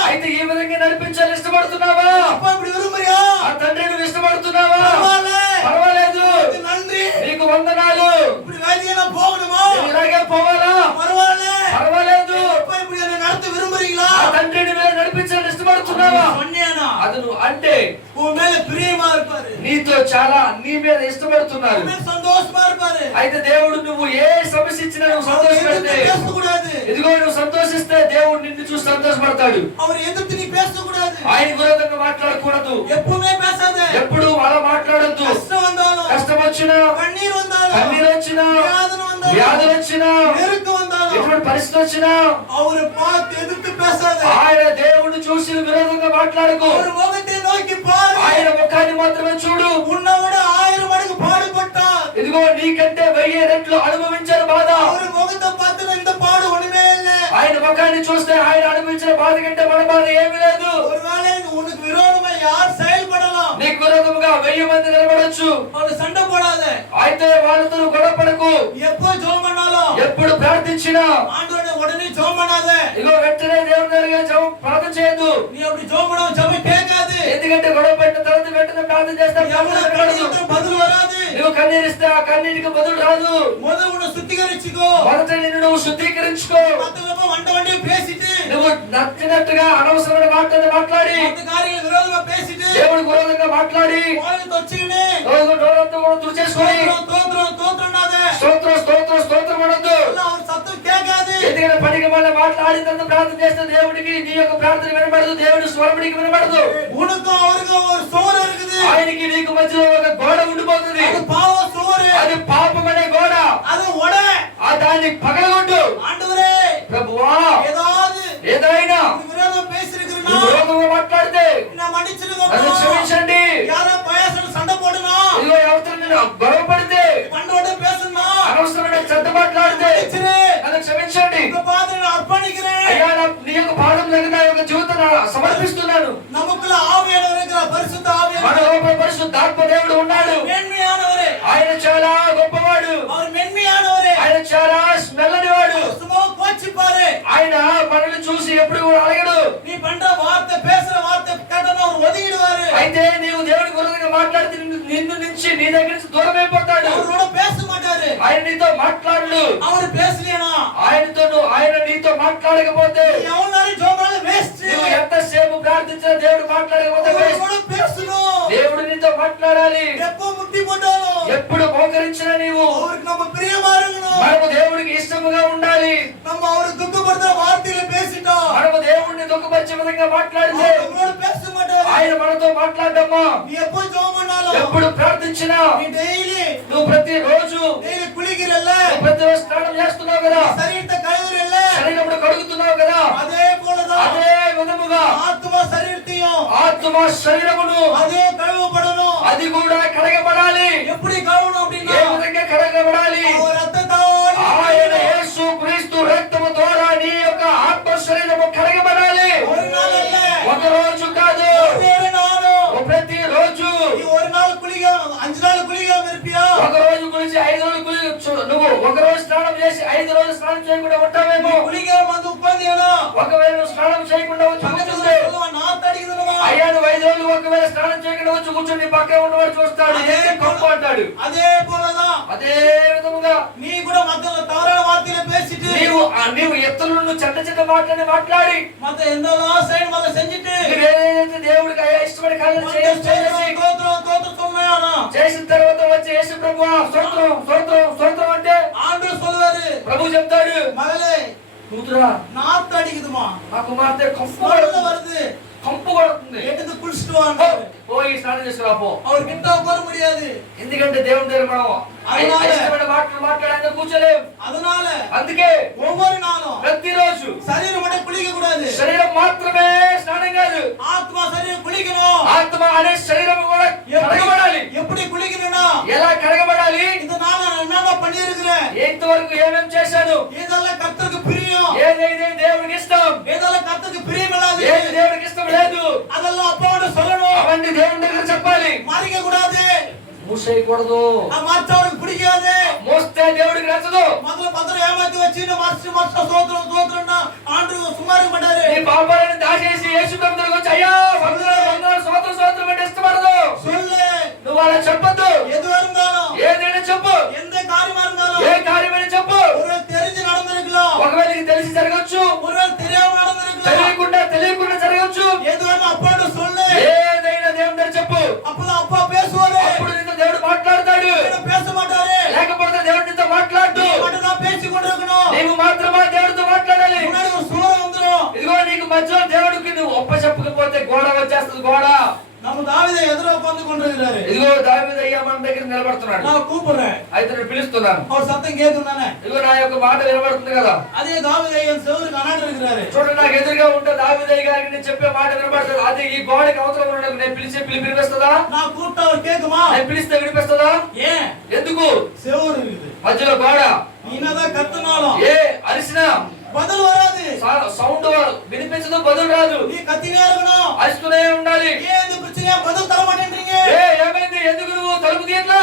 అయితే ఈ విధంగా నడిపించాలి ఇష్టపడుతున్నావా? ఆ తండ్రి నువ్వు ఇష్టపడుతున్నావా? పర్వాలేదు, నీకు వందనాలు. ఇలాగే పోవాలా? పర్వాలేదు. ఆ తండ్రిని నడిపించాలని ఇష్టపడుతున్నావా? అది నువ్వు అంటే నీతో చాలా నీ మీద ఇష్టపడుతున్నారు. అయితే దేవుడు నువ్వు ఏ సమస్య ఇచ్చినా నువ్వు సంతోషపడితే, ఇదిగో నువ్వు సంతోషిస్తే దేవుడు నిన్ను చూసి సంతోషపడతాడు. ఆయన విరోధంగా మాట్లాడకూడదు, ఎప్పుడు అలా మాట్లాడద్దు. కష్టం వచ్చినా, కన్నీరు వచ్చినా, వ్యాధి వచ్చినా, ఎటువంటి పరిస్థితి వచ్చినా ఆయన దేవుడు చూసి విరోధంగా మాట్లాడకు. ఆయన ముఖాన్ని మాత్రమే చూడు. ఇదిగో నీకంటే 1000 రెట్లు అనుభవించారు బాధ. ఆయన ముఖాన్ని చూస్తే ఆయన అనుభవించిన బాధ కంటే మన బాధ ఏమీ లేదు. నీకు విరోధముగా 1000 మంది నిలబడొచ్చు, అయితే వాళ్ళతో గొడవ పడకు. ఎప్పుడు ప్రార్థించినా ఇగో వెంటనే దేవుని దగ్గర ప్రార్థన చేయొద్దు. ఎందుకంటే గొడవ పడిన తర్వాత వెంటనే ప్రార్థన చేస్తే నువ్వు కన్నీరిస్తే ఆ కన్నీటికి బదులు రాదు. మొదట నిన్ను నువ్వు శుద్ధీకరించుకో. నువ్వు నువ్వు నచ్చినట్టుగా అనవసరమైన మాటలు మాట్లాడి దేవుడికి విరోధంగా మాట్లాడి నోరంతా కూడా తుడిచేసుకొని స్తోత్రం స్తోత్రం స్తోత్రం అనొద్దు. ఎందుకంటే పనికి మళ్ళీ మాట్లాడినంత ప్రార్థన చేస్తే దేవుడికి నీ యొక్క ప్రార్థన వినబడదు, దేవుడి స్వరముడికి వినబడదు. ఆయనకి నీకు మధ్యలో ఒక గోడ ఉండిపోతుంది. అది పాపం అనే గోడ. దాన్ని పగలగొట్టు. ప్రభువా ఏదైనా విరోధంగా మాట్లాడితే నన్ను క్షమించండి. ఇదిగో ఎవరితో గొడవపడితే అనవసరమైన చెడ్డ మాట్లాడితే నన్ను క్షమించండి. అయ్యా నీ యొక్క పాదం దగ్గర నా యొక్క జీవితాన్ని సమర్పిస్తున్నాను. మన లోపల పరిశుద్ధాత్మ దేవుడు ఉన్నాడు. ఆయన చాలా గొప్పవాడు. ఆయన చాలా స్మెల్లని వాడు. ఆయన మనల్ని చూసి ఎప్పుడు అడగడు. అయితే నీవు దేవుడికి విరోధంగా మాట్లాడితే నిన్ను నుంచి నీ దగ్గర నుంచి దూరం అయిపోతాడు. ఆయన నీతో మాట్లాడు. ఆయన నీతో మాట్లాడకపోతే నువ్వు ఎంతసేపు ప్రార్థించిన దేవుడు మాట్లాడకపోతే దేవుడు నీతో మాట్లాడాలి. ఎప్పుడు మోకరించిన నీవు మనము దేవుడికి ఇష్టముగా ఉండాలి. మనము దేవుడిని దుఃఖపరిచే విధంగా మాట్లాడితే ఆయన మనతో మాట్లాడమ్మా. ఎప్పుడు ప్రార్థించినా నువ్వు ప్రతి రోజు ప్రతి రోజు స్నానం చేస్తున్నావు కదా, శరీరం కడుగుతున్నావు కదా, అదే విధముగా ఆత్మ శరీరమును అది కూడా కడగబడాలి. ఏ విధంగా కడగబడాలి? ఆయన యేసు క్రీస్తు రక్తము ద్వారా నీ యొక్క ఆత్మ శరీరము కడగబడాలి. ఒక రోజు కాదు, ప్రతి రోజు. ఒక రోజు గురించి 5 రోజులు నువ్వు ఒక రోజు స్నానం చేసి 5 రోజులు స్నానం చేయకుండా ఉంటావేమో. ఒకవేళ నువ్వు స్నానం చేయకుండా వచ్చి కూర్చుంటే అయ్యా నువ్వు 5 రోజులు ఒకవేళ స్నానం చేయకుండా వచ్చి కూర్చుని పక్కన ఉన్నవాడు చూస్తాడు, గొప్ప అంటాడు. అదే విధముగా నీవు ఎత్తులను చెడ్డ చెడ్డ మాటలని మాట్లాడి దేవుడికి ఇష్టపడి కాలం చేసిన తర్వాత వచ్చి యేసు ప్రభువా స్తోత్రం స్తోత్రం స్తోత్రం అంటే ప్రభు చెప్తాడు, కూతురా నా కుమార్తె కంపు కొడుతుంది, పోయి స్నానం చేసుకురాపో. ఎందుకంటే దేవుని దగ్గర మనం మాటలు మాట్లాడాలని కూర్చోలేం. అందుకే ప్రతిరోజు శరీరం మాత్రమే స్నానం కాదు, ఆత్మ అనే శరీరం కూడా కడగబడాలి. ఎలా కడగబడాలి? ఇంతవరకు ఏమేం చేశాను, ఏదైతే దేవుడికి ఇష్టం, ఏది దేవుడికి ఇష్టం లేదు అవన్నీ దేవుని దగ్గర చెప్పాలి. మూసేయకూడదు, మోస్తే దేవుడికి నచ్చదు. నీ పాపాలను దాచేసి యేసు దగ్గరకు వచ్చి అయ్యా స్తోత్రం స్తోత్రం అంటే ఇష్టపడదు. నువ్వు అలా చెప్పద్దు. ఏదైనా చెప్పు, ఏ కార్యమైనా చెప్పు. ఒకవేళ తెలిసి జరగచ్చు, తెలియకుండా జరగచ్చు. ఏదైనా దేవుని దగ్గర చెప్పు. అప్పుడు నీతో దేవుడు మాట్లాడతాడు, లేకపోతే దేవుడు నీతో మాట్లాడు. నీవు మాత్రమే దేవుడితో మాట్లాడాలి. ఇదిగో నీకు మధ్యలో దేవుడికి నువ్వు ఒప్ప చెప్పకపోతే గోడ వచ్చేస్తుంది. గోడ ఇదిగో దావీదు అయ్యా మన దగ్గర నిలబడుతున్నాడు. అయితే నేను పిలుస్తున్నాను. ఇదిగో నా యొక్క మాట వినబడుతుంది కదా. చూడండి నాకు ఎదురుగా ఉంటే దావీదు అయ్య గారికి నేను చెప్పే మాట వినబడుతుంది. అది ఈ గోడకి అవతల నేను పిలిపిస్తుందా? నేను పిలిస్తే వినిపిస్తుందా? ఎందుకు? మధ్యలో గోడ ఏ అరిసినా బదులు సౌండ్ వినిపించదు, బదులు రాదు. అరుస్తూనే ఉండాలి. ఏమైంది? ఎందుకు నువ్వు తలుపు తీయట్లా?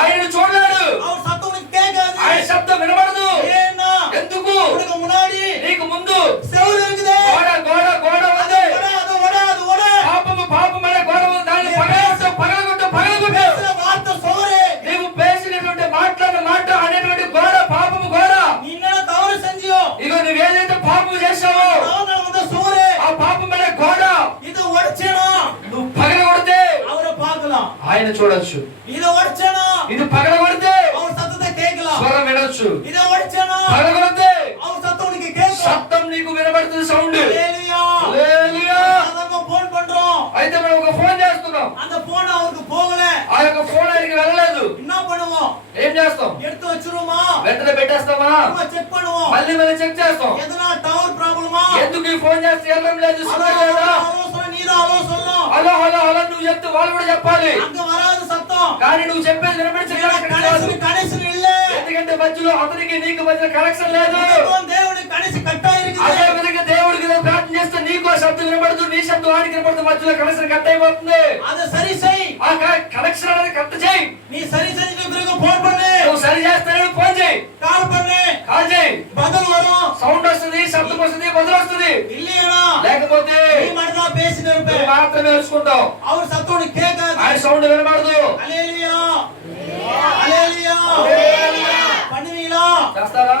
ఆయన చూడలేడు, ఆయన శబ్దం వినబడదు. ఎందుకు? నీకు ముందు గోడ ఉంది. పాపము అనే గోడ ఉంది. దాన్ని పగలగొట్టు. నీవు పేసినటువంటి మాట్లాడిన మాట అనేటువంటి గోడ పాపము గోడ. ఇగో నువ్వు ఏదైతే పాపము చూడొచ్చు. இத உடைச்சனா ఇది పగలగొడితే அவர் சத்தத்தை கேட்கலாம். స్వరం వినొచ్చు. இத உடைச்சனா పగలగొడితే அவர் సத்தம் உனக்கு கேட்கும். శబ్దం నీకు వినబడుతుంది, సౌండ్. హల్లెలూయా హల్లెలూయా. நம்ம ఫోన్ பண்றோம். అయితే మనం ఒక ఫోన్ చేస్తున్నాం. அந்த ఫోన్ அவருக்கு போகல. ఆ యొక్క ఫోన్ ఆయనకి వెళ్ళలేదు. என்ன பண்ணுவோம்? ఏం చేస్తాం? எடுத்து வச்சிருவோமா? వెంటనే పెట్టేస్తామా? நம்ம చెక్ பண்ணுவோம். మళ్ళీ చెక్ చేస్తాం. ఏదైనా టవర్ ప్రాబ్లమా? ఎందుకు ఈ ఫోన్ చేస్తే వెళ్ళడం లేదు, సిగ్నల్ లేదా? హలో హలో హలో నువ్వు చెప్తే వాళ్ళు కూడా చెప్పాలి. అங்க వరాదు సత్తం. కానీ నువ్వు చెప్పేది వినపడించలేదు. కనెక్షన్ ఇల్ల. ఎందుకంటే మధ్యలో అతనికి నీకు మధ్య కనెక్షన్ లేదు. దేవుడి కనెక్షన్ కట్ అయ్యింది. అదే విధంగా దేవుడికి ప్రార్థన చేస్తే నీకు శబ్దం వినపడదు, నీ శబ్దం వాడికి వినపడదు, మధ్యలో కనెక్షన్ కట్ అయిపోతుంది. అది సరి చేయి. ఆ కనెక్షన్ అనేది కట్ చేయి. నీ సరి చేసినప్పుడు ఫోన్ பண்ணு. నువ్వు సరి చేస్తానే ఫోన్ చేయి. కాల్ பண்ணு. కాల్ చేయి. బదులు వரும். సౌండ్ వస్తుంది, శబ్దం వస్తుంది, బదులు వస్తుంది. ఇల్లేనా? లేకపోతే నీ మనలో పేసినరుపే మాత్రమే తెలుసుకుంటావు. అవర్ సత్తోని కేకాదు. ఆయన సౌండ్ వినపడదు. హల్లెలూయా హల్లెలూయా హల్లెలూయా. பண்ணுவீங்களா? చేస్తారా?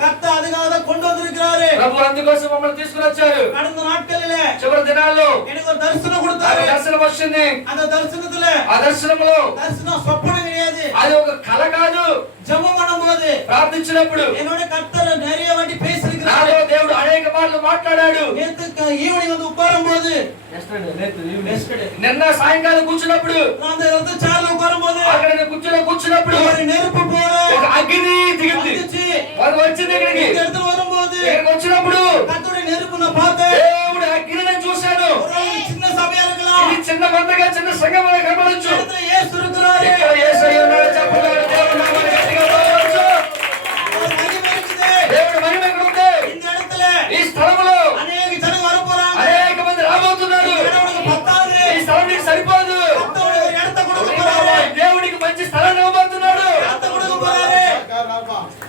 కర్త అదిగాద கொண்டு வந்திருக்கிறாரு. ప్రభు అందుకోసం మమ్మల్ని తీసుకొని వచ్చారు. கடந்த நாட்களிலே చివరి దినాల్లో எனக்கு ஒரு దర్శనం கொடுத்தாரு. దర్శనం వచ్చింది. அந்த దర్శనத்திலே ఆ దర్శనంలో దర్శనం స్వప్నం கிடையாது. అది ఒక కల కాదు. జపం பண்ணும்போது ప్రార్థించినప్పుడు என்னோட கர்த்தர் நிறைய வாட்டி பேசியிருக்கிறாரு. నాతో దేవుడు అనేక మార్లు మాట్లాడాడు. நேத்து ఈవినింగ్ வந்து உட்காரும்போது నిన్న సాయంకాలం కూర్చున్నప్పుడు அந்த இடத்துல சேர்ல உட்காரும்போது అక్కడ కూర్చున్నప్పుడు నెరుపు పోల ఒక అగ్ని దిగింది. అది వచ్చింది ఇక్కడికి. ఈ இடத்துல வரும்போது ఇక్కడికి వచ్చినప్పుడు కర్తరుడి నెరుపును పాతే దేవుడు అగ్నిని చూశాడు. చిన్న సభగా இருக்கலாம். ఇది చిన్న మందగా చిన్న సంఘంగా కనబడొచ్చు. ఇక్కడ యేసు இருக்கிறாரு. ఇక్కడ యేసయ్య ఉన్నాడు. చెప్పగలరు దేవుని నామమున గట్టిగా పాడవచ్చు. దేవుడు మహిమ ఉంది. இந்த இடத்துல ఈ స్థలములో అనేక జనం వరపోరాంగ. అనేక మంది రాబోతున్నారు. ఈ స్థలం నీకు సరిపోదు. దేవుడికి మంచి స్థలం ఇవ్వబోతున్నాడు.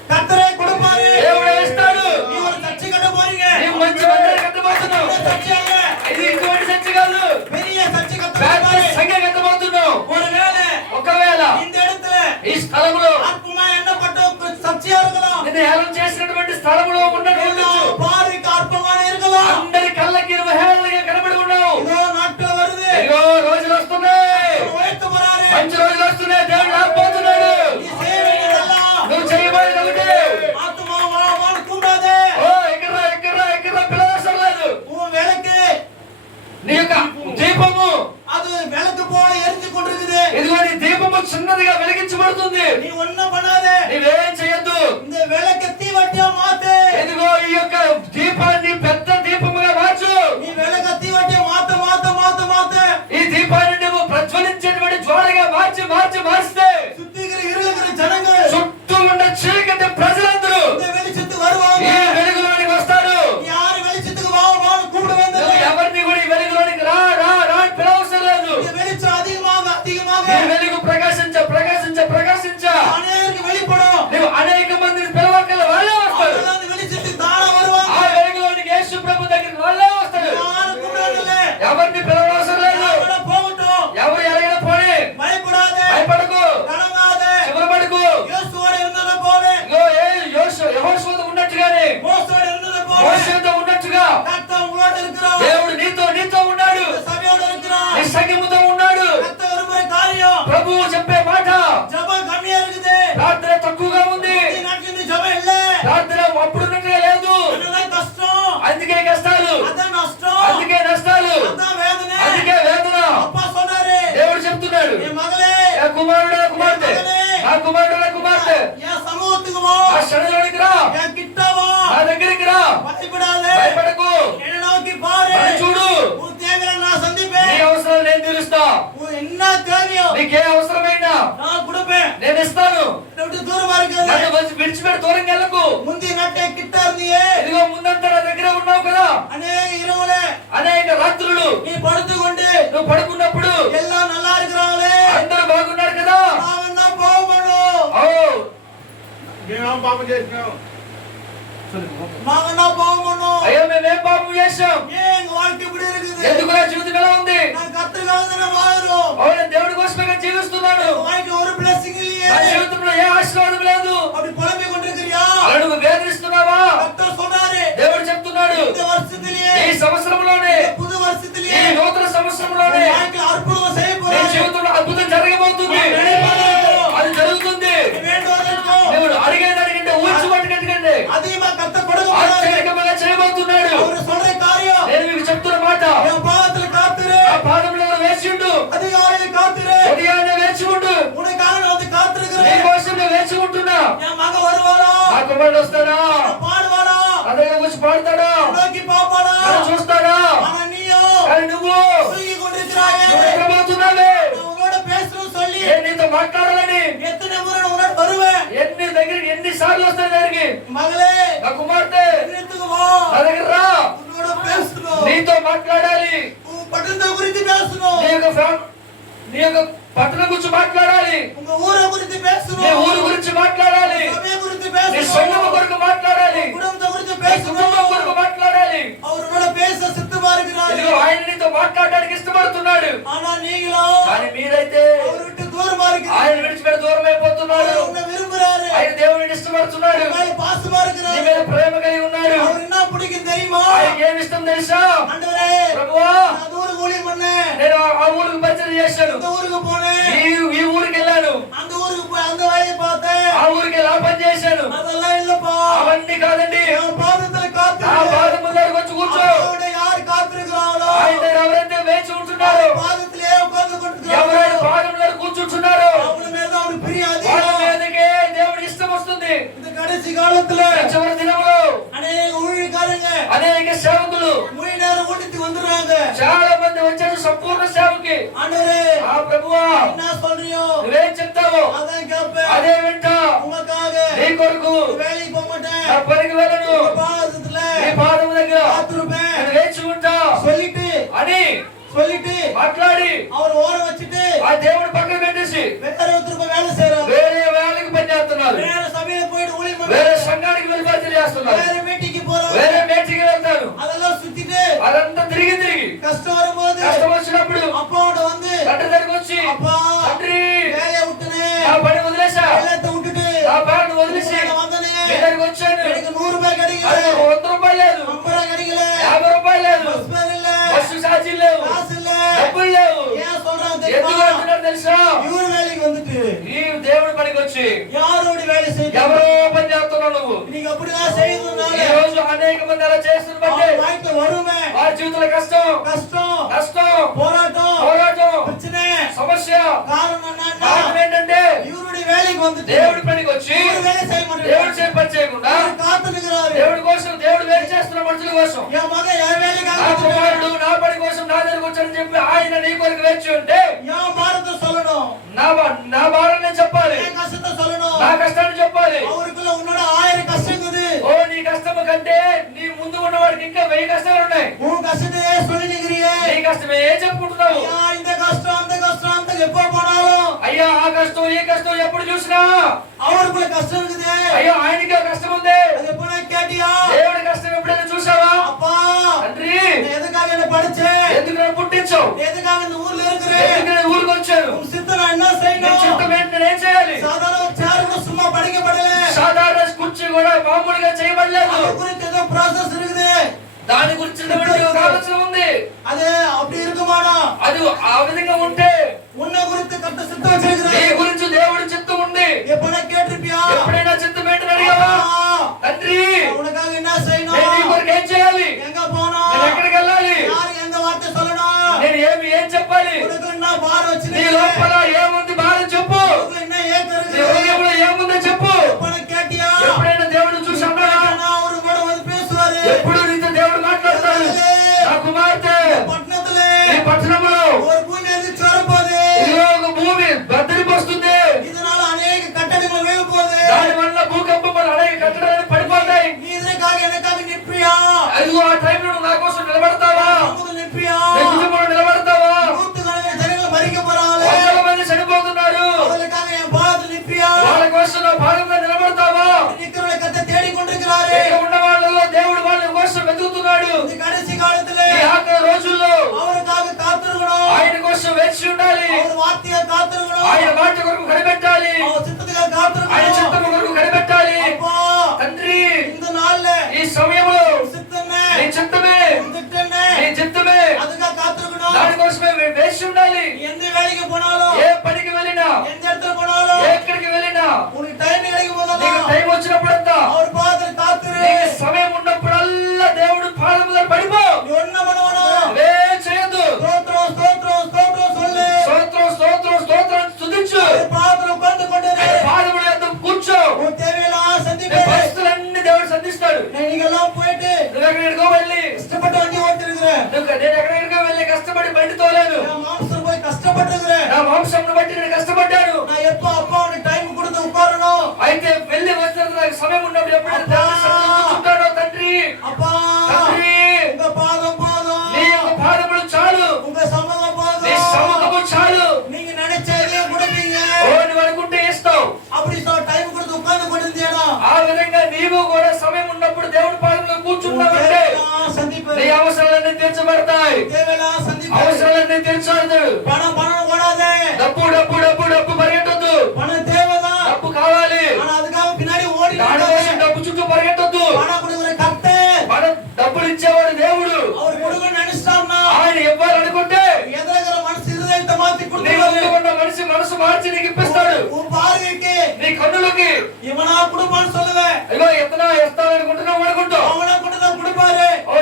కర్తరే కొడుపారు. దేవుడు ఇస్తాడు. నీవు చర్చి కట్టబోறீங்க. నీవు మంచి మందిరం కట్టబోతున్నావు. ఇది ఇటువంటి చర్చి కాదు. పెరియ చర్చి కట్టబోతున్నావు. సంఘం కట్టబోతున్నావు. ఒకవేళ ఈ స్థలంలో ఆత్మమయ ఎన్నపట్ట చర్చి అరగలం. నిన్ను హేళన చేసినటువంటి స్థలంలో ఉండవచ్చు. పారిక ఆత్మమయ ఇరగలం. అందరి కళ్ళకి నువ్వు హేళనగా కనబడి ఉన్నావు. ఇదో నాట్ల వరుదే. ఇదో రోజులు వస్తున్నాయి. మంచి రోజులు వస్తున్నాయి. దేవుడు రాబోతున్నాడు. ఈ సేవయల్ల నువ్వు చేయబోయేది ఒకటి. ఆత్మ వాడుకున్నదే. ఓ ఎక్కడ పిలవసరం లేదు. నువ్వు వెలకి నీ యొక్క దీపము అది వెలకు పోల ఎరిచి కొడుతుంది. ఇదిగో నీ దీపము చిన్నదిగా వెలిగించబడుతుంది. నీ ఉన్న పనాదే. నీవేం చేయొద్దు. இந்த వెలకెత్తి వట్టియా మాతే. ఇదిగో ఈ యొక్క దీపాన్ని పెద్ద దీపముగా మార్చు. నీ వెలకెత్తి వట్టియా మాతే. ఈ దీపాన్ని నువ్వు ప్రజ్వలించేటువంటి జ్వాలగా మార్చితే జనంగా చుట్టూ ఉన్న చీకటి ప్రజలందరూ ఈ వెలుగులోనికి వస్తారు. ఎవరిని కూడా ఈ వెలుగులోనికి రా పిలవసరం లేదు. ఈ వెలుగు ప్రకాశించ నువ్వు అనేక మందిని పిలవగల వాళ్ళే వస్తారు. ఆ వెలుగులోనికి యేసు ప్రభు దగ్గరికి వాళ్ళే వస్తారు. ఎవరిని పిలవవసరం లేదు. ఎవరు ఎలాగైనా పోనీ భయపడకు, చివరపడకు. యెహోషువతో ఉన్నట్టుగానే మోషేతో ఉన్నట్టుగా దేవుడు నీతో ఉన్నాడు. నీ సంఘముతో ఉన్నాడు. ప్రభువు చెప్పే మాట ప్రార్థన తక్కువగా ఉంది. ప్రార్థన అప్పుడున్నట్టుగా లేదు. అందుకే కష్టాలు, అందుకే నష్టాలు, అందుకే వేదన. దేవుడు చెప్తున్నాడు, నా కుమార్తె ఆ క్షణంలోనికి రా, నా దగ్గరికి రా, భయపడకు, చూడు, నీ అవసరాలు నేను తీరుస్తా. నీకే అవసరమైనా నేను ఇస్తాను. విడిచిపెట్టి దూరం వెళ్ళకు. ఇదిగో ముందంతా నా దగ్గర ఉన్నావు కదా. అనేక రాత్రులు నువ్వు పడుకున్నప్పుడు అందరూ బాగున్నారు కదా. పాపం చేసినాం. అయ్యో మేమేం పాపం చేసాం? ఎందుకు నా జీవితం ఎలా ఉంది? అవును, దేవుడి కోసమే జీవిస్తున్నాడు. నా జీవితంలో ఏ ఆశీర్వాదం లేదు. అలా నువ్వు వేదనిస్తున్నావా? దేవుడు చెప్తున్నాడు, ఈ సంవత్సరంలోనే, ఈ నూతన సంవత్సరంలోనే జీవితంలో అద్భుతం జరగబోతుంది. అది జరుగుతుంది. నువ్వు అడిగేది అడిగింటే ఊడ్చి పట్టుకెట్టుకండి. ఆశ్చర్యకరంగా చేయబోతున్నాడు. నేను మీకు చెప్తున్న మాట, ఆ పాదంలో వేసిండు, ఉదయాన్నే వేచి ఉండు. నీ కోసం నేను వేచి ఉంటున్నా. ఆ కుమారుడు వస్తాడా? అదే వచ్చి పాడతాడా? చూస్తాడా? కానీ నువ్వు ఎక్కబోతున్నావే? నీతో మాట్లాడాలని ఎన్ని దగ్గరికి ఎన్ని సార్లు వస్తాయి దగ్గరికి? నా కుమార్తె నా దగ్గర రా, నీతో మాట్లాడాలి. నీ యొక్క పట్టణం గురించి మాట్లాడాలి, నీ ఊరు గురించి మాట్లాడాలి, నీ సంఘం కొరకు మాట్లాడాలి, కుటుంబం కొరకు మాట్లాడాలి. ఆయన నీతో మాట్లాడడానికి ఇష్టపడుతున్నాడు. కానీ మీరైతే ఆయన విడిచిపెట్టి దూరం అయిపోతున్నారు. ఆయన దేవుడిని ఇష్టపడుతున్నాడు, నీ మీద ప్రేమ కలిగి ఉన్నాడు. ఆయనకి ఏమి ఇష్టం తెలుసా? ప్రభువా, నేను ఆ ఊరికి పరిచయం చేశాను, ఈ ఊరికి వెళ్ళాను, ఆ ఊరికి ఎలా పని చేశాను. అవన్నీ కాదండి, ఆ పాదముల దగ్గరకు వచ్చి కూర్చో. ఆయన ఎవరైతే వేచి ఉంటున్నారో, ఎవరైనా పాదముల దగ్గర కూర్చుంటున్నారో, వాళ్ళ మీదకే దేవుడి ఇష్టం వస్తుంది. చివరి దినములో అనేక సేవకులు చాలా మంది వచ్చారు సంపూర్ణ సేవకి. ఆ ప్రభువా, నువ్వేం చెప్తావో అదే వింటా. నీ కొరకు నా పనికి వెళ్ళను, నీ పాదము దగ్గర వేచి ఉంటా అని మాట్లాడి ఆ దేవుడు పక్కన పెట్టేసి వేరే వేళకి పని చేస్తున్నారు, వేరే సంఘానికి వెళ్ళి పని చేస్తున్నారు, వేరే మేటికి వెళ్తారు. అదంతా తిరిగి కష్టం వచ్చినప్పుడు తండ్రి దగ్గరికి వచ్చి, తండ్రి నా పని వదిలేసా, నా పని వదిలేసి నీ దగ్గరికి వచ్చాను. 100 రూపాయలు లేదు, 50 రూపాయలు లేదు, బస్సు ఛార్జీలు లేవు, డబ్బులు లేవు. ఎందుకు అంటున్నారు తెలుసా? ఈ దేవుడి పనికి వచ్చి ఎవరో పని చేస్తున్నావు నువ్వు. ఈ రోజు అనేక మంది అలా చేస్తున్నట్టే వారి జీవితంలో కష్టం పోరాటం సమస్య కారణం ఏంటంటే దేవుడి పనికి వచ్చి దేవుడి పని చేయకుండా దేవుడి కోసం, దేవుడు వేరు చేస్తున్న మనుషుల కోసం, నా కుమారుడు నా పని కోసం నా దగ్గరకు వచ్చాడని చెప్పి ఆయన నీ కొరకు వేచి ఉంటే నా బాధనే చెప్పాలి, నా కష్టాన్ని చెప్పాలి. ఓ, నీ కష్టం కంటే నీ ముందు ఉన్నవాడికి ఇంకా 1000 కష్టాలు ఉన్నాయి. నీ కష్టమే చెప్పుకుంటున్నావు. అయ్యా, ఆ కష్టం ఈ కష్టం ఎప్పుడు చూసినా అయ్యో ఆయనకి కష్టం ఉంది. దేవుడి కష్టం ఎప్పుడైనా చూసావా? తండ్రి, ఎందుకు నన్ను పుట్టించావు? ఎందుకు ఊరికి వచ్చాను? ఏం చేయాలి? సాధారణ కుర్చీ కూడా మామూలుగా చేయబడలేదు. దాని గురించి ఆలోచన ఉంది. అది ఆ విధంగా ఉంటే నీ గురించి దేవుడి చిత్తం ఉంది. ఎప్పుడైనా చిత్తం ఏంటని అడిగావా? తండ్రి, నీ కొరకు ఏం చేయాలి? నేను ఎక్కడికి వెళ్ళాలి? నేను ఏం చెప్పాలి? నీ లోపల ఏముంది భారం చెప్పు, నీ హృదయంలో ఏముందో చెప్పు. ఎప్పుడైనా దేవుడిని చూసి అన్నాడా? ఎప్పుడు నీతో దేవుడు మాట్లాడతాడు. నా కుమార్తె, ఈ పట్టణంలో భూమి బద్దలిపోస్తుంది, దాని వల్ల భూకంపములు అనేక కట్టడాలు పడిపోతాయి. అదిగో ఆ టైంలో నా కోసం నిలబడతావా? నిలబడతావా? 100 మంది చనిపోతున్నారు, వాళ్ళ కోసం నా భాగంగా నిలబడతావా? ఉన్న వాళ్ళలో దేవుడు వాళ్ళ కోసం వెతుకుతున్నాడు. ఈ ఆఖరి రోజుల్లో ఆయన కోసం వేచి ఉండాలి, ఆయన మాట కొరకు కనిపెట్టాలి, ఆయన చిత్తము కొరకు కనిపెట్టాలి. తండ్రి, ఈ సమయంలో నీ చిత్తమే దానికోసమే వేచి ఉండాలి. వెళ్ళాలి, எந்த வேலைக்கு போனாலும், ఏ పనికి వెళ్ళినా, எந்த இடத்துல போனாலும், ఎక్కడికి వెళ్ళినా, உனக்கு டைம் கிடைக்கும் போதெல்லாம் నీకు టైం వచ్చినప్పుడంతా, அவர் பாதத்தில் காத்துரு. నీకు సమయం ఉన్నప్పుడల్లా దేవుడు పాదముల పడిపో. நீ ஒண்ணு பண்ணுவனா, అదే చేయొద్దు. ஸ்தோத்திரம் ஸ்தோத்திரம் ஸ்தோத்திரம் சொல்லு. స్తోత్రం స్తోత్రం స్తోత్రం స్తుతించు. அவர் పాదத்தில் உட்கார்ந்து கொண்டிரு. పాదముల యందు కూర్చో. உன் தேவையெல்லாம் నీ சந்திப்பாரு. పరిస్థితులన్నీ దేవుడు సంధిస్తాడు. நீங்க எல்லாம் போயிட்டு నువ్వు ఎక్కడికో వెళ్ళి கஷ்டப்பட்டு வண்டி ஓட்டிருக்கிறேன். నేను ఎక్కడికో వెళ్ళి కష్టపడి బండి తోలేను. நான் மாம்சம் போய் కష్టపట్టుக்கிறேன். నా మాంసంను బట్టి నేను కష్టపడ్డాను. நான் எப்ப அப்பாவுக்கு டைம் கொடுத்து ఉట్కారணும். అయితే వెళ్ళి వచ్చిన నాకు సమయం ఉన్నప్పుడు ఎప్పుడైతే దేవుని సన్నిధిలో కూర్చుంటాడో, తండ్రి அப்பா తండ్రి உங்க பாதம் போதும். నీ యొక్క పాదములు చాలు, உங்க சமூகம் నీ போதும். సముఖము చాలు. நீங்க நினைச்சதே கொடுப்பீங்க. ఓ నువ్వు అనుకుంటే ఇస్తావు. அப்படி டைம் கொடுத்து உட்கார்ந்து கொண்டிருந்தேனா ఆ విధంగా నీవు కూడా సమయం ఉన్నప్పుడు దేవుని పాదంలో కూర్చున్నావంటే சந்திப்பாரு. నీ అవసరాలన్నీ తీర్చబడతాయి. தேவையெல்லாம் சந்திப்பாரு. అవసరాలన్నీ తీర్చాడు. பணம் பணம் ஓடாதே. డబ్బు డబ్బు డబ్బు డబ్బు పరిగెట్టొద్దు. பணம் தேவைதான். డబ్బు కావాలి. ஆனா அதுக்காக பின்னாடி ஓடி దానికోసం డబ్బు చుట్టూ పరిగెట్టొద్దు. பணம் கொடுக்குற கர்த்தே. మనం డబ్బులు ఇచ్చేవాడు దేవుడు. அவர் கொடுக்கணும்னு நினைச்சிட்டாருன்னா ఆయన ఇవ్వాలనుకుంటే எதிரகிற మనసు హృదయంతో మార్చి నీ கொடுத்துருவாரு. ముందు ఉన్న మనిషి మనసు మార్చి నీకు ఇప్పిస్తాడు. உன் பார்வைக்கு నీ కన్నులకి இவனா கொடுப்பான்னு சொல்லுவேன். ఇగో ఎత్తనా ఇస్తాననుకుంటున్నావు అనుకుంటావు. அவனா கொண்டு தான் கொடுப்பாரு. ఓ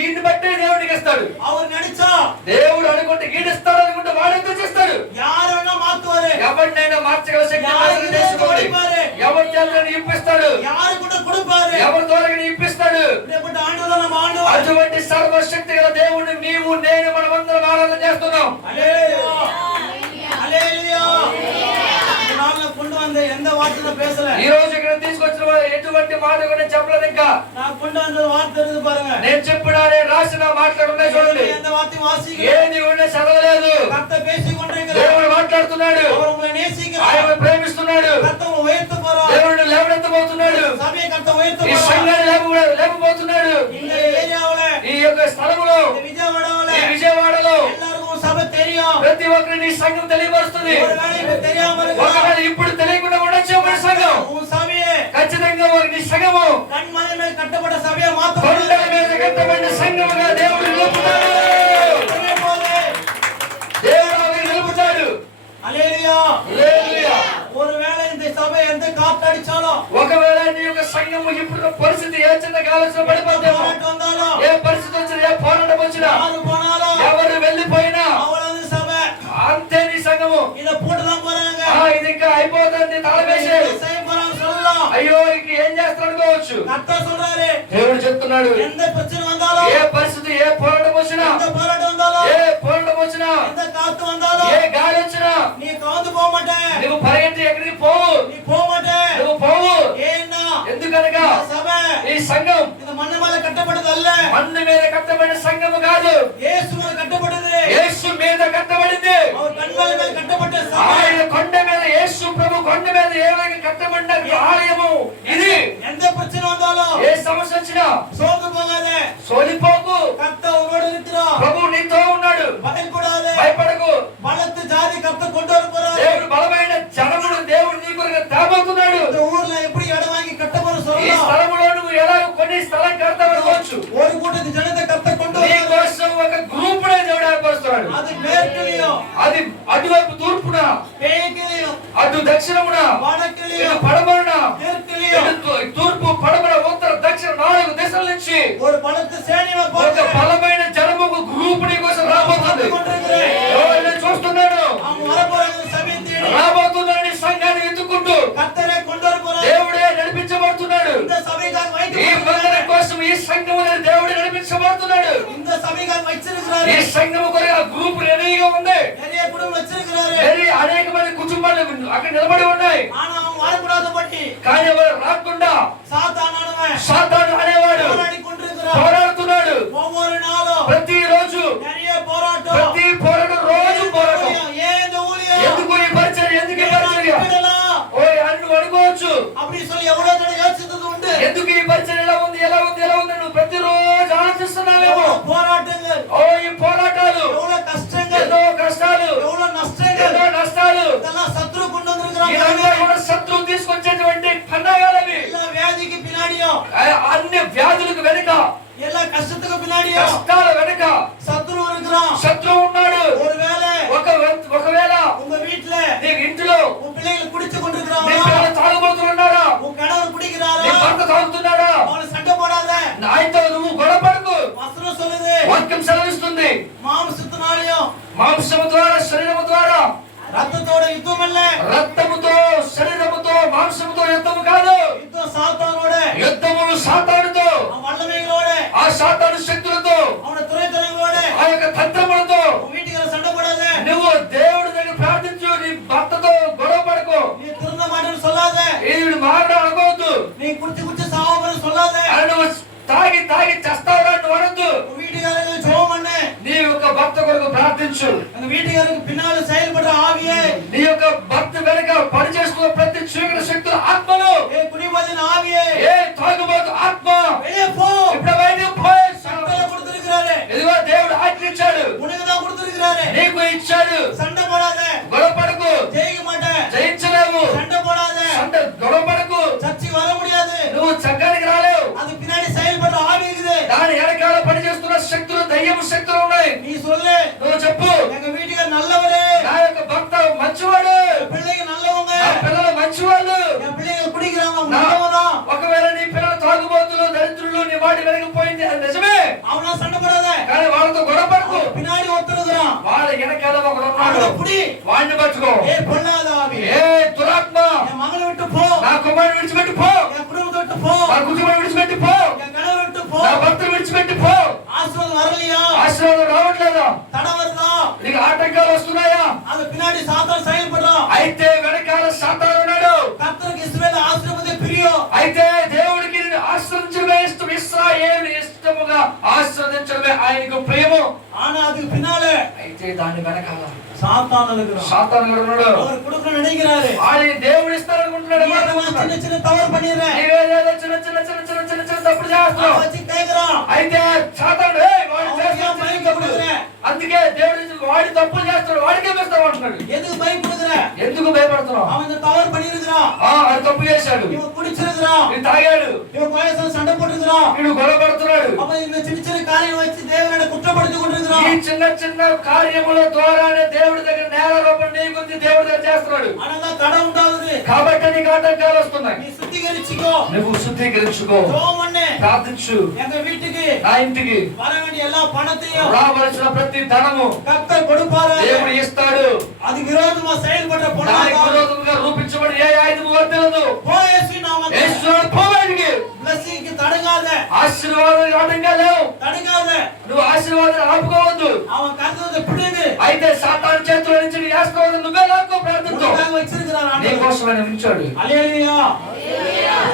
ఈయన బట్టే దేవుడికి ఇస్తాడు. அவர் நினைச்சா దేవుడు అనుకుంటే ఈడిస్తాడు అనుకుంటే వాడెంత చేస్తాడు. யார வேணா மாத்துவாரு. ఎవరినైనా మార్చగల శక్తి మనకు దేశంలో ఉంది. ఎవరి చేత ఇప్పిస్తాడు, யாரு கூட கொடுப்பாரு. ఎవరి ద్వారా ఇప్పిస్తాడు. இப்படிப்பட்ட ஆண்டவரை நம்ம ஆண்டவர். అటువంటి సర్వశక్తి గల దేవుడిని నీవు నేను మనమందరం ఆరాధన చేస్తున్నాం. హల్లెలూయా హల్లెలూయా. ఈ నాలుగు கொண்டு வந்த எந்த வார்த்தையும் பேசல. ఈ రోజు ఇక్కడ తీసుకొచ్చిన ఎటువంటి మాట కూడా చెప్పలేదు. ఇంకా நான் கொண்டு வந்த வார்த்தை இருக்கு பாருங்க. నేను చెప్పినానే రాసిన మాటలు ఉన్నాయి చూడండి. எந்த வார்த்தையும் வாசிக்கல. ఏది కూడా చదవలేదు. கர்த்தர் பேசிக் கொண்டிருக்கிறார். దేవుడు మాట్లాడుతున్నాడు. அவர் உங்களை நேசிக்கிறார். ఆయన ప్రేమిస్తున్నాడు. கர்த்தர் உங்களை உயர்த்த போறார். దేవుడు లేవనెత్తబోతున్నాడు. சபையை கர்த்தர் உயர்த்த ఈ போறார். సంఘాన్ని లేపబోతున్నాడు. இந்த ஏரியாவுல, ఈ యొక్క స్థలములో, இந்த విజయవాడలో ఈ విజయవాడలో எல்லாருக்கும் సభ தெரியும். ప్రతి ఒక్కరిని ఈ సంఘం తెలియపరుస్తుంది. ஒருவேளை இப்ப தெரியாம இருக்கலாம். ఒకవేళ ఇప్పుడు తెలియకుండా ఉండొచ్చు మన సంఘం. உன் సభയെ ఖచ్చితంగా వారి సంఘము கண்மலை మీద కట్టబడ్డ సభയെ కొండల మాత్రం మీద కట్టబడిన సంఘముగా దేవుడు నిలుపుతాడు. దేవుడు అవి నిలుపుతాడు. హల్లెలూయా హల్లెలూయా. ஒருவேளை இந்த சபை எந்த காத்து அடிச்சாலும், ఒకవేళ నీ యొక్క సంఘము ఇప్పుడు పరిస్థితి ఏ చిన్న కాలంలో పడిపోతామో, போராட்டம் வந்தாலும், ఏ పరిస్థితి వచ్చినా, ఏ పోరాటం వచ్చినా, யாரு போனாலும், ఎవరు వెళ్ళిపోయినా அவ்வளவு சபை అంతే నీ సంఘము. இத போட்டுதான் போறாங்க. ఇది ఇంకా అయిపోతుంది, తాళమేసే செய்ய போறாங்க சொல்லலாம். అయ్యో ఇంక ఏం చేస్తాడు అనుకోవచ్చు. கர்த்தர் சொல்றாரு, దేవుడు చెప్తున్నాడు, எந்த பிரச்சனை வந்தாலும், ఏ పరిస్థితి, ఏ పోరాటం వచ్చినా, எந்த போராட்டம் வந்தாலும், ఏ పోరాటం వచ్చినా, எந்த காத்து வந்தாலும், ఏ గాలి వచ్చినా நீ கவுந்து போக மாட்டே. నువ్వు పరిగెత్తి ఎక్కడికి పోవు. நீ போக மாட்டே. నువ్వు పోవు. ஏன்னா ఎందుకనగా இந்த சபை ఈ సంఘం இந்த மண்ணு மேல கட்டப்பட்டது அல்ல. మన్ను మీద కట్టబడిన సంఘము కాదు, இயேசு மேல கட்டப்பட்டது. యేసు మీద కట్టబడింది. அவர் கண்மலை மேல கட்டப்பட்ட சபை. ఆయన కొండ మీద, యేసు ప్రభు కొండ మీద ఏ విధంగా కట్టబడిన ఆలయము ఇది. எந்த பிரச்சனை வந்தாலும் ఏ సమస్య వచ్చినా சோர்ந்து போகாதே. సోలిపోకు. கர்த்தர் உன்னோடு இருக்கிறார். ప్రభు నీతో ఉన్నాడు. பயப்படாதே. భయపడకు. பலத்து ஜாதி கர்த்தர் கொண்டு வர போறார். దేవుడు బలమైన జనమును దేవుడు నీ కొరకు తేబోతున్నాడు. இந்த ஊர்ல எப்படி இடம் வாங்கி கட்ட போற ఈ சொல்லலாம். స్థలములో నువ్వు ఎలా కొన్ని స్థలం కడతావనుకోవచ్చు. ஒரு கூட்டத்து ஜனத்தை கர்த்தர் கொண்டு నీ வர. కోసం ఒక గ్రూపునే దేవుడు ఏర్పరుస్తున్నాడు. அது மேற்கிலையும், అది అటువైపు తూర్పున, கிழக்கிலையும், అటు దక్షిణమున, ఇటు வடக்கிலையும், పడమరున, தெற்கிலையும் ఇటు తూర్పు, పడమర, ఉత్తర, దక్షిణ 4 దిశల నుంచి ஒரு பலத்து சேனையை ఒక போட்டு బలమైన జనము, ఒక గ్రూప్ నీ కోసం రాబోతుంది. ఎవరైనా చూస్తున్నాడు, அவங்க வர போறாங்க சபையை தேடி. రాబోతున్నాడు నీ సంఘాన్ని ఎత్తుకుంటూ. கர்த்தரை கொண்டு வர போறார். దేవుడే నడిపించబడుతున్నాడు. இந்த சபைக்காக ఈ మందిర வைத்து కోసం, ఈ సంఘమును దేవుడు నడిపించబడుతున్నాడు. இந்த சபைக்காக வச்சிருக்கிறாரு. ఈ సంఘము కొరకు ఆ గ్రూప్ రెడీగా ఉంది. நிறைய குடும்பம் வச்சிருக்கிறாரு. మరి అనేక మంది కుటుంబాలు అక్కడ నిలబడి ఉన్నాయి. ஆனா அவங்க வரக்கூடாத பட்டி కానీ ఎవరు రాకుండా சாத்தானானவன் సాతాను అనేవాడు போராடி கொண்டிருக்கிறார். పోరాడుతున్నాడు. ஒவ்வொரு நாளும் ప్రతిరోజు நிறைய போராட்டம். ప్రతి పోరాటం, రోజు పోరాటం. ஏன் இந்த ஊழியம்? ఎందుకు ఈ పరిచయం, ఎందుకు ఈ పరిచర్య? விடலாம். ఓయ్ అని నువ్వు అనుకోవచ్చు. அப்படி சொல்லி எவ்வளவு தடவை யோசித்தது உண்டு. ఎందుకు ఈ పరిచయం ఎలా ఉంది, ఎలా ఉంది, ఎలా ఉంది నువ్వు ప్రతిరోజు ఆలోచిస్తున్నావేమో. எவ்வளவு போராட்டங்கள், ఓ ఈ పోరాటాలు, எவ்வளவு கஷ்டங்கள், ఎన్నో కష్టాలు, எவ்வளவு நஷ்டங்கள், ఎన్నో నష్టాలు, இதெல்லாம் சத்ரு கொண்டு ఇదంతా வந்திருக்கிறாங்க. కూడా శత్రువు తీసుకొచ్చేటువంటి పండగలవి. எல்லா வியாதிக்கு பின்னாடியும், అన్ని వ్యాధులకు వెనుక, எல்லா கஷ்டத்துக்கு பின்னாடியும் కష్టాల వెనుక சத்ரு இருக்கிறான். శత్రువు ఉన్నాడు. ஒருவேளை ఒక మాంసము ద్వారా శరీరము ద్వారా రక్తతోడ యుద్ధమల్లే రక్తముతో శరీరముతో మాంసముతో యుద్ధము కాదు యుద్ధం సాతానోడే యుద్ధము సాతానుతో వల్లమేలోడే ఆ సాతాను శక్తులతో ಅವನ తురైతనంలోడే ఆ యొక్క తంత్రములతో వీటికి సండపడాదే నువ్వు దేవుడి దగ్గర ప్రార్థించు నీ భర్తతో గొడవ పడకు నీ తిరున్న మాటలు సొల్లాదే ఈవిడ మారడం అనుకోవద్దు నీ కుర్తి కుర్తి సావబడి సొల్లాదే అని నువ్వు తాగి తాగి చస్తావు నువ్వు అనొద్దు వీటికి జోమన్నే నీ యొక్క భర్త కొరకు ప్రార్థించు వీటికి పిన్నాలు செயல்படுற ఆవియే నీ యొక్క భర్త వెనక పనిచేస్తున్న ప్రతి చీకటి శక్తుల ఆత్మలు ఏ కుడిమదిన ఆవియే ఏ తాగుబోతు ఆత్మ வெளியே போ ఇప్పుడు బయటకు పోయి சண்டை கொடுத்திருக்கிறாரே ఇదిగో దేవుడు ఆజ్ఞించాడు உனக்கு தான் கொடுத்திருக்கிறாரே నీకు ఇచ్చాడు சண்டை போடாதே గొడవ పడకు ஜெயிக்க மாட்டே జయించలేవు சண்டை போடாதே గొడవ పడకు சர்ச்சை வர முடியாது నువ్వు చక్కనికి రాలేవు அது பின்னாடி செயல்படுற ஆவி இருக்குது దాని వెనకాల పనిచేస్తున్న శక్తులు దయ్యము శక్తులు ఉన్నాయి நீ சொல்லு నువ్వు చెప్పు எங்க வீட்டுக்கு நல்லவரே నా యొక్క భర్త మంచివాడు பிள்ளைங்க நல்லவங்க నా పిల్లలు మంచివాళ్ళు என் பிள்ளைங்க குடிக்கிறாங்க நல்லவதான் ఒకవేళ నీ పిల్లలు తాగుబోతులు దరిద్రులు నీ వాడి వెనకపోయింది అది నిజమే அவனா சண்டை போடாதே కానీ వాళ్ళతో గొడవ పడకు பின்னாடி ஒருத்தருக்குறான் వాళ్ళ వెనకాల ఒకడు ఉన్నాడు அவனை புடி వాడిని పట్టుకో ஏ பொல்லாத ஆவி ఏ దురాత్మ என் மகளை விட்டு போ నా కుమారుని విడిచిపెట్టి పో என் குடும்பத்தை விட்டு போ నా కుటుంబం విడిచిపెట్టి పో என் கணவர் விட்டு போ నా భర్తను విడిచిపెట్టి పో ஆசீர்வாதம் வரலையா ఆశీర్వాదం రావట్లేదా தடை வருதா నీకు ఆటంకాలు వస్తున్నాయా அது பின்னாடி சாத்தான் செயல்படுறான் అయితే వెనకాల సాతాను ఉన్నాడు கர்த்தருக்கு இஸ்ரவேல் ஆசீர்வாதத்தை பிரியம் అయితే దేవుడికి నిన్ను ఆశ్రదించడమే ఇష్టం ఇశ్రాయేలు ఇష్టముగా ఆశ్రదించడమే ఆయనకు ప్రియము ஆனா அதுக்கு பின்னாலே అయితే దాని వెనకాల சாத்தான் இருக்கிறான் సాతాను ఉన్నాడు அவர் கொடுக்கணும்னு நினைக்கிறாரு ఆయన దేవుడు ఇస్తారనుకుంటున్నాడు நீ என்னமா சின்ன சின்ன தவறு பண்ணிடுறேன் నీవేదో చిన్న చిన్న చిన్న చిన్న చిన్న చిన్న తప్పుడు చేస్తావు வச்சு கேக்குறான் అయితే సాతాను ఏయ్ వాడు చేస్తాడు பயப்படுகிறேன் అందుకే దేవుడు వాడి తప్పులు చేస్తాడు వాడికే వేస్తావు అంటున్నాడు எதுக்கு பயப்படுகிற ఎందుకు భయపడుతున్నావు அவன் இந்த தவறு பண்ணிருக்கிறான் వాడు తప్పు చేశాడు இவன் குடிச்சிருக்கிறான் వీడు తాగాడు இவன் வயசுல சண்டை போட்டுக்கிறான் వీడు గొడవ పడుతున్నాడు அவன் இந்த சின்ன சின்ன காரியம் வச்சு தேவனை குற்றப்படுத்தி ఈ கொண்டிருக்கிறான் చిన్న చిన్న కార్యముల ద్వారానే దేవుడి దగ్గర నేల రూపం నీకుంది దేవుడి దగ్గర చేస్తున్నాడు ஆனா தடை உண்டாகுது కాబట్టి నీకు ఆటంకాలు వస్తున్నాయి நீ சுத்திகரிச்சுக்கோ నువ్వు శుద్ధీకరించుకో ஜெபம் பண்ணு ప్రార్థించు எங்க வீட்டுக்கு నా ఇంటికి வர வேண்டிய எல்லா பணத்தையும் రావలసిన ప్రతి ధనము கர்த்தர் கொடுப்பாரு దేవుడు ఇస్తాడు அது విరోధமா செயல்படுற దానికి பொண்ணாக విరోధంగా రూపించబడి ఏ ఆయుధము వర్తిల్లదు போ இயேசு நாமத்தில் యేసు పోవడానికి blessing தடுக்காத ఆశీర్వాదం ఆటంగా లేవు தடுக்காத నువ్వు ఆశీర్వాదం ఆపుకోవద్దు அவன் கர்த்தரை பிடிங்க అయితే సాతాను చేతిలో నుంచి నీ వేసుకోవద్దు నువ్వే లాక్కో ప్రార్థనతో உனக்காக வச்சிருக்கிறார் నీ ஆண்டவர் కోసం ఆయన ఉంచాడు ஹalleluya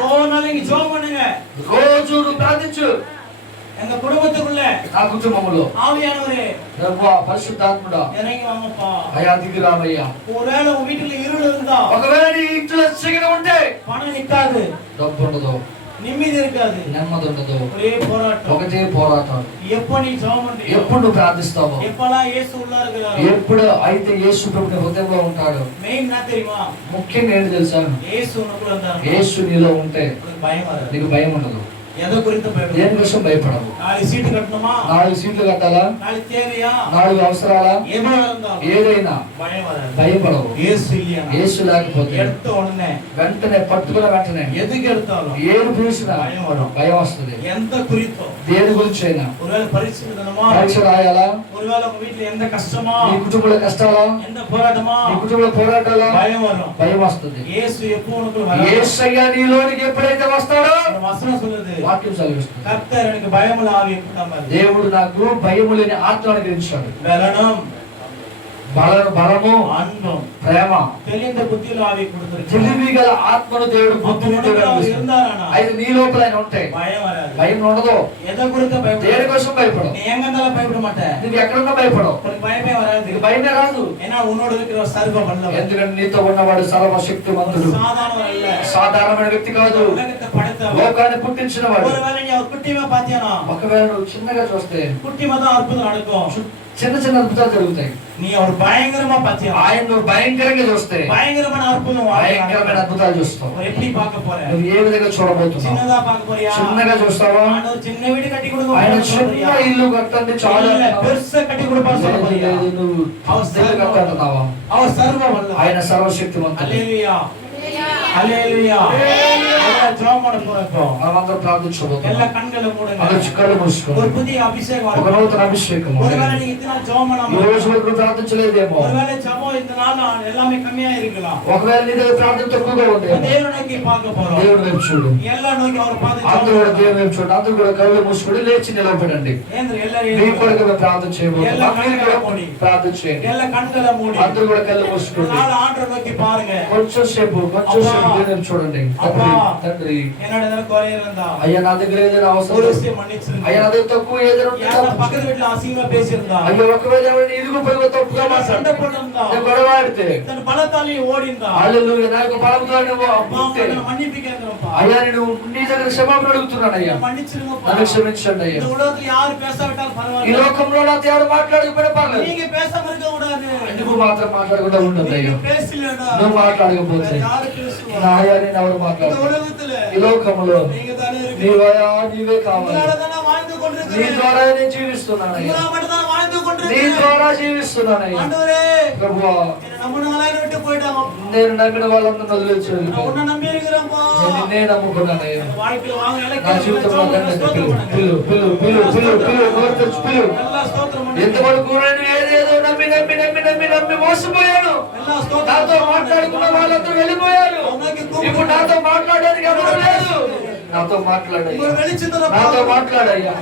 ஓ நாளைக்கு ஜெபம் பண்ணுங்க రోజు నువ్వు ప్రార్థించు எங்க குடும்பத்துக்குள்ள నా కుటుంబంలో ஆவியானவரே ప్రభువా పరిశుద్ధాత్ముడా இறங்கி வாங்கப்பா అయ్యా దిగి రామయ్యా ஒருவேளை உங்க வீட்டுல இருள் இருந்தா ఒకవేళ నీ ఇంట్లో చీకటి ఉంటే பணம் நிக்காது డబ్బు ఉండదు நிம்மதி இருக்காது నెమ్మది ఉండదు ஒரே போராட்டம் ఒకటే పోరాటం எப்ப நீ ஜெபம் பண்றியோ ఎప్పుడు నువ్వు ప్రార్థిస్తావో எப்பலாம் இயேசு உள்ள இருக்கிறாரோ ఎప్పుడు అయితే యేసు ప్రభు నీ హృదయంలో ఉంటాడు மெயின் என்ன தெரியுமா ముఖ్యంగా ఏంటి తెలుసా இயேசு உனக்குள்ள இருந்தாரு యేసు నీలో ఉంటే உனக்கு பயம் வராது నీకు భయం ఉండదు எதை குறித்து பயப்பட దేని కోసం భయపడవు நாளை சீட்டு கட்டணுமா 4 సీట్లు కట్టాలా நாளை தேவையா 4 అవసరాలా எவ்வளவு இருந்தாலும் ఏదైనా பயம் வராது భయపడవు இயேசு இல்லையா యేసు లేకపోతే எடுத்த உடனே వెంటనే పట్టుకున్న వెంటనే எதுக்கு எடுத்தாலும் ఏది చూసినా భయం వரும். భయం వస్తుంది எந்த குறித்தோ దేని గురించి అయినా ஒருவேளை பரீட்சை எழுதணுமா పరీక్ష రాయాలా ஒருவேளை உங்க வீட்டுல எந்த கஷ்டமா నీ కుటుంబంలో కష్టాలా எந்த போராட்டமா నీ కుటుంబంలో పోరాటాలా பயம் வரும் భయం వస్తుంది இயேசு எப்போ உனக்கு வராது యేసయ్య నీలోనికి ఎప్పుడైతే వస్తాడో ஒரு வசனம் சொல்லுது వాక్యం చదివిస్తుంది கர்த்தர் எனக்கு பயமுள்ள ஆவி கொடுத்தாம దేవుడు నాకు భయము లేని ఆత్మ అనుగ్రహించాడు பலனும் బలము அன்பும் ప్రేమ தெளிந்த புத்தியுள்ள ஆவி கொடுத்திருக்கார் తెలివి గల ఆత్మను దేవుడు బుద్ధిని దేవుడు అనుగ్రహిస్తాడు. இருந்தாரானா అయితే నీ లోపల ఆయన ఉంటాయి பயம் வராது భయం ఉండదు எதை குறித்து பயப்பட దేని కోసం భయపడవు நீ எங்க இருந்தாலும் பயப்பட மாட்டே నువ్వు ఎక్కడున్నా భయపడవు உனக்கு பயமே வராது నీకు భయమే రాదు ஏன்னா உன்னோட இருக்கிற சர்வ வல்லவர் ఎందుకంటే నీతో ఉన్నవాడు సర్వశక్తిమంతుడు சாதாரணவர் அல்ல సాధారణమైన వ్యక్తి కాదు உலகத்தை படைத்தவர் లోకాన్ని పుట్టించిన వాడు ஒருவேளை நீ அவர் குட்டிமா பாத்தியானா ఒకవేళ నువ్వు చిన్నగా చూస్తే குட்டிமா தான் அற்புதம் நடக்கும் చిన్న చిన్న అద్భుతాలు జరుగుతాయి நீ அவர் பயங்கரமா பாத்தியா ఆయన నువ్వు భయంకరంగా చూస్తే பயங்கரமான அற்புதம் భయంకరమైన అద్భుతాలు చూస్తావు அவர் எப்படி பார்க்க போற నువ్వు ఏ విధంగా చూడబోతున్నావు சின்னதா பார்க்க போறியா చిన్నగా చూస్తావా ஆண்டவர் சின்ன வீடு கட்டி கொடுக்க ఆయన போறியா చిన్న ఇల్లు కట్టండి చాలు இல்ல అంటున్నావా? பெருசா கட்டி கொடுப்பாரு சொல்ல లేదు, போறியா లేదు, నువ్వు ఇల్లు కట్టంటున్నావా? அவர் சர்வ வல்லவர் ఆయన సర్వశక్తిమంతుడు హల్లెలూయా హల్లెలూయా మనమందరం ప్రార్థించబోతున్నాం. అందరూ కళ్ళు మూసుకోండి. ఒక నూతన అభిషేకం. ఈ రోజు వరకు ప్రార్థించలేదేమో, ఒకవేళ నీ దగ్గర ప్రార్థన తక్కువగా ఉంది, దేవుడు వైపు చూడు. అందరూ కూడా దేవుడు వైపు చూడండి. అందరూ కూడా కళ్ళు మూసుకొని లేచి నిలబడండి. మీ కొరకు మేము ప్రార్థన చేయబోతున్నాం. ప్రార్థన చేయండి. అందరూ కూడా కళ్ళు మూసుకోండి. కొంచెం సేపు దేవుని చూడండి. తండ్రి, అయ్యా నా దగ్గర ఏదైనా అవసరం, అయ్యా నా దగ్గర తక్కువ ఏదైనా అయ్యా ఒకవేళ ఇరుగు పొరుగు తప్పుగా మాట్లాడుతున్నాను, గొడవ ఆడితే హల్లెలూయా, నా యొక్క బలంతో అయ్యా నేను నీ దగ్గర క్షమాపణ అడుగుతున్నాను. అయ్యా నన్ను క్షమించండి. అయ్యా ఈ లోకంలో నాతో ఎవరు మాట్లాడకపోయినా పర్లేదు, నువ్వు మాత్రం మాట్లాడకుండా ఉండదు. అయ్యా నువ్వు మాట్లాడకపోతే నా అయ్యా నేను ఎవరు మాట్లాడదు ఈ లోకంలో నీవే కావాలి. నీ ద్వారా నేను జీవిస్తున్నానయ్యా, నీ ద్వారా జీవిస్తున్నానయ్యా. ప్రభువా, నేను నమ్మిన వాళ్ళందరూ వదిలేసి నిన్నే నమ్ముకున్నానయ్యా. నా జీవితంలో ఎంతవరకు నేను ఏదేదో నమ్మి నమ్మి నమ్మి నమ్మి నమ్మి మోసపోయాను. నాతో మాట్లాడుకున్న వాళ్ళందరూ వెళ్ళిపోయారు. ఇప్పుడు నాతో మాట్లాడడానికి ఎవరు లేదు. నాతో మాట్లాడయ్యా, నాతో మాట్లాడయ్యా,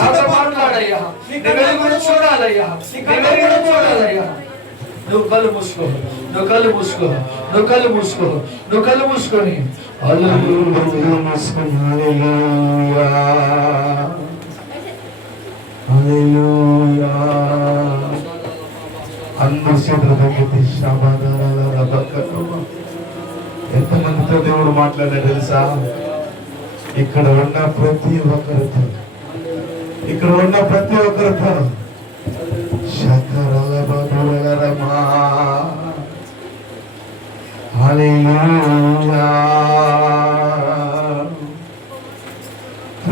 నాతో మాట్లాడయ్యా. నీ వెలుగును చూడాలయ్యా, నీ వెలుగును చూడాలయ్యా. నువ్వు కళ్ళు మూసుకో, నువ్వు కళ్ళు మూసుకో, నువ్వు కళ్ళు మూసుకో, నువ్వు కళ్ళు మూసుకొని ఎంతమందితో దేవుడు మాట్లాడాడు తెలుసా? ఇక్కడ ఉన్న ప్రతి ఒక్కరితో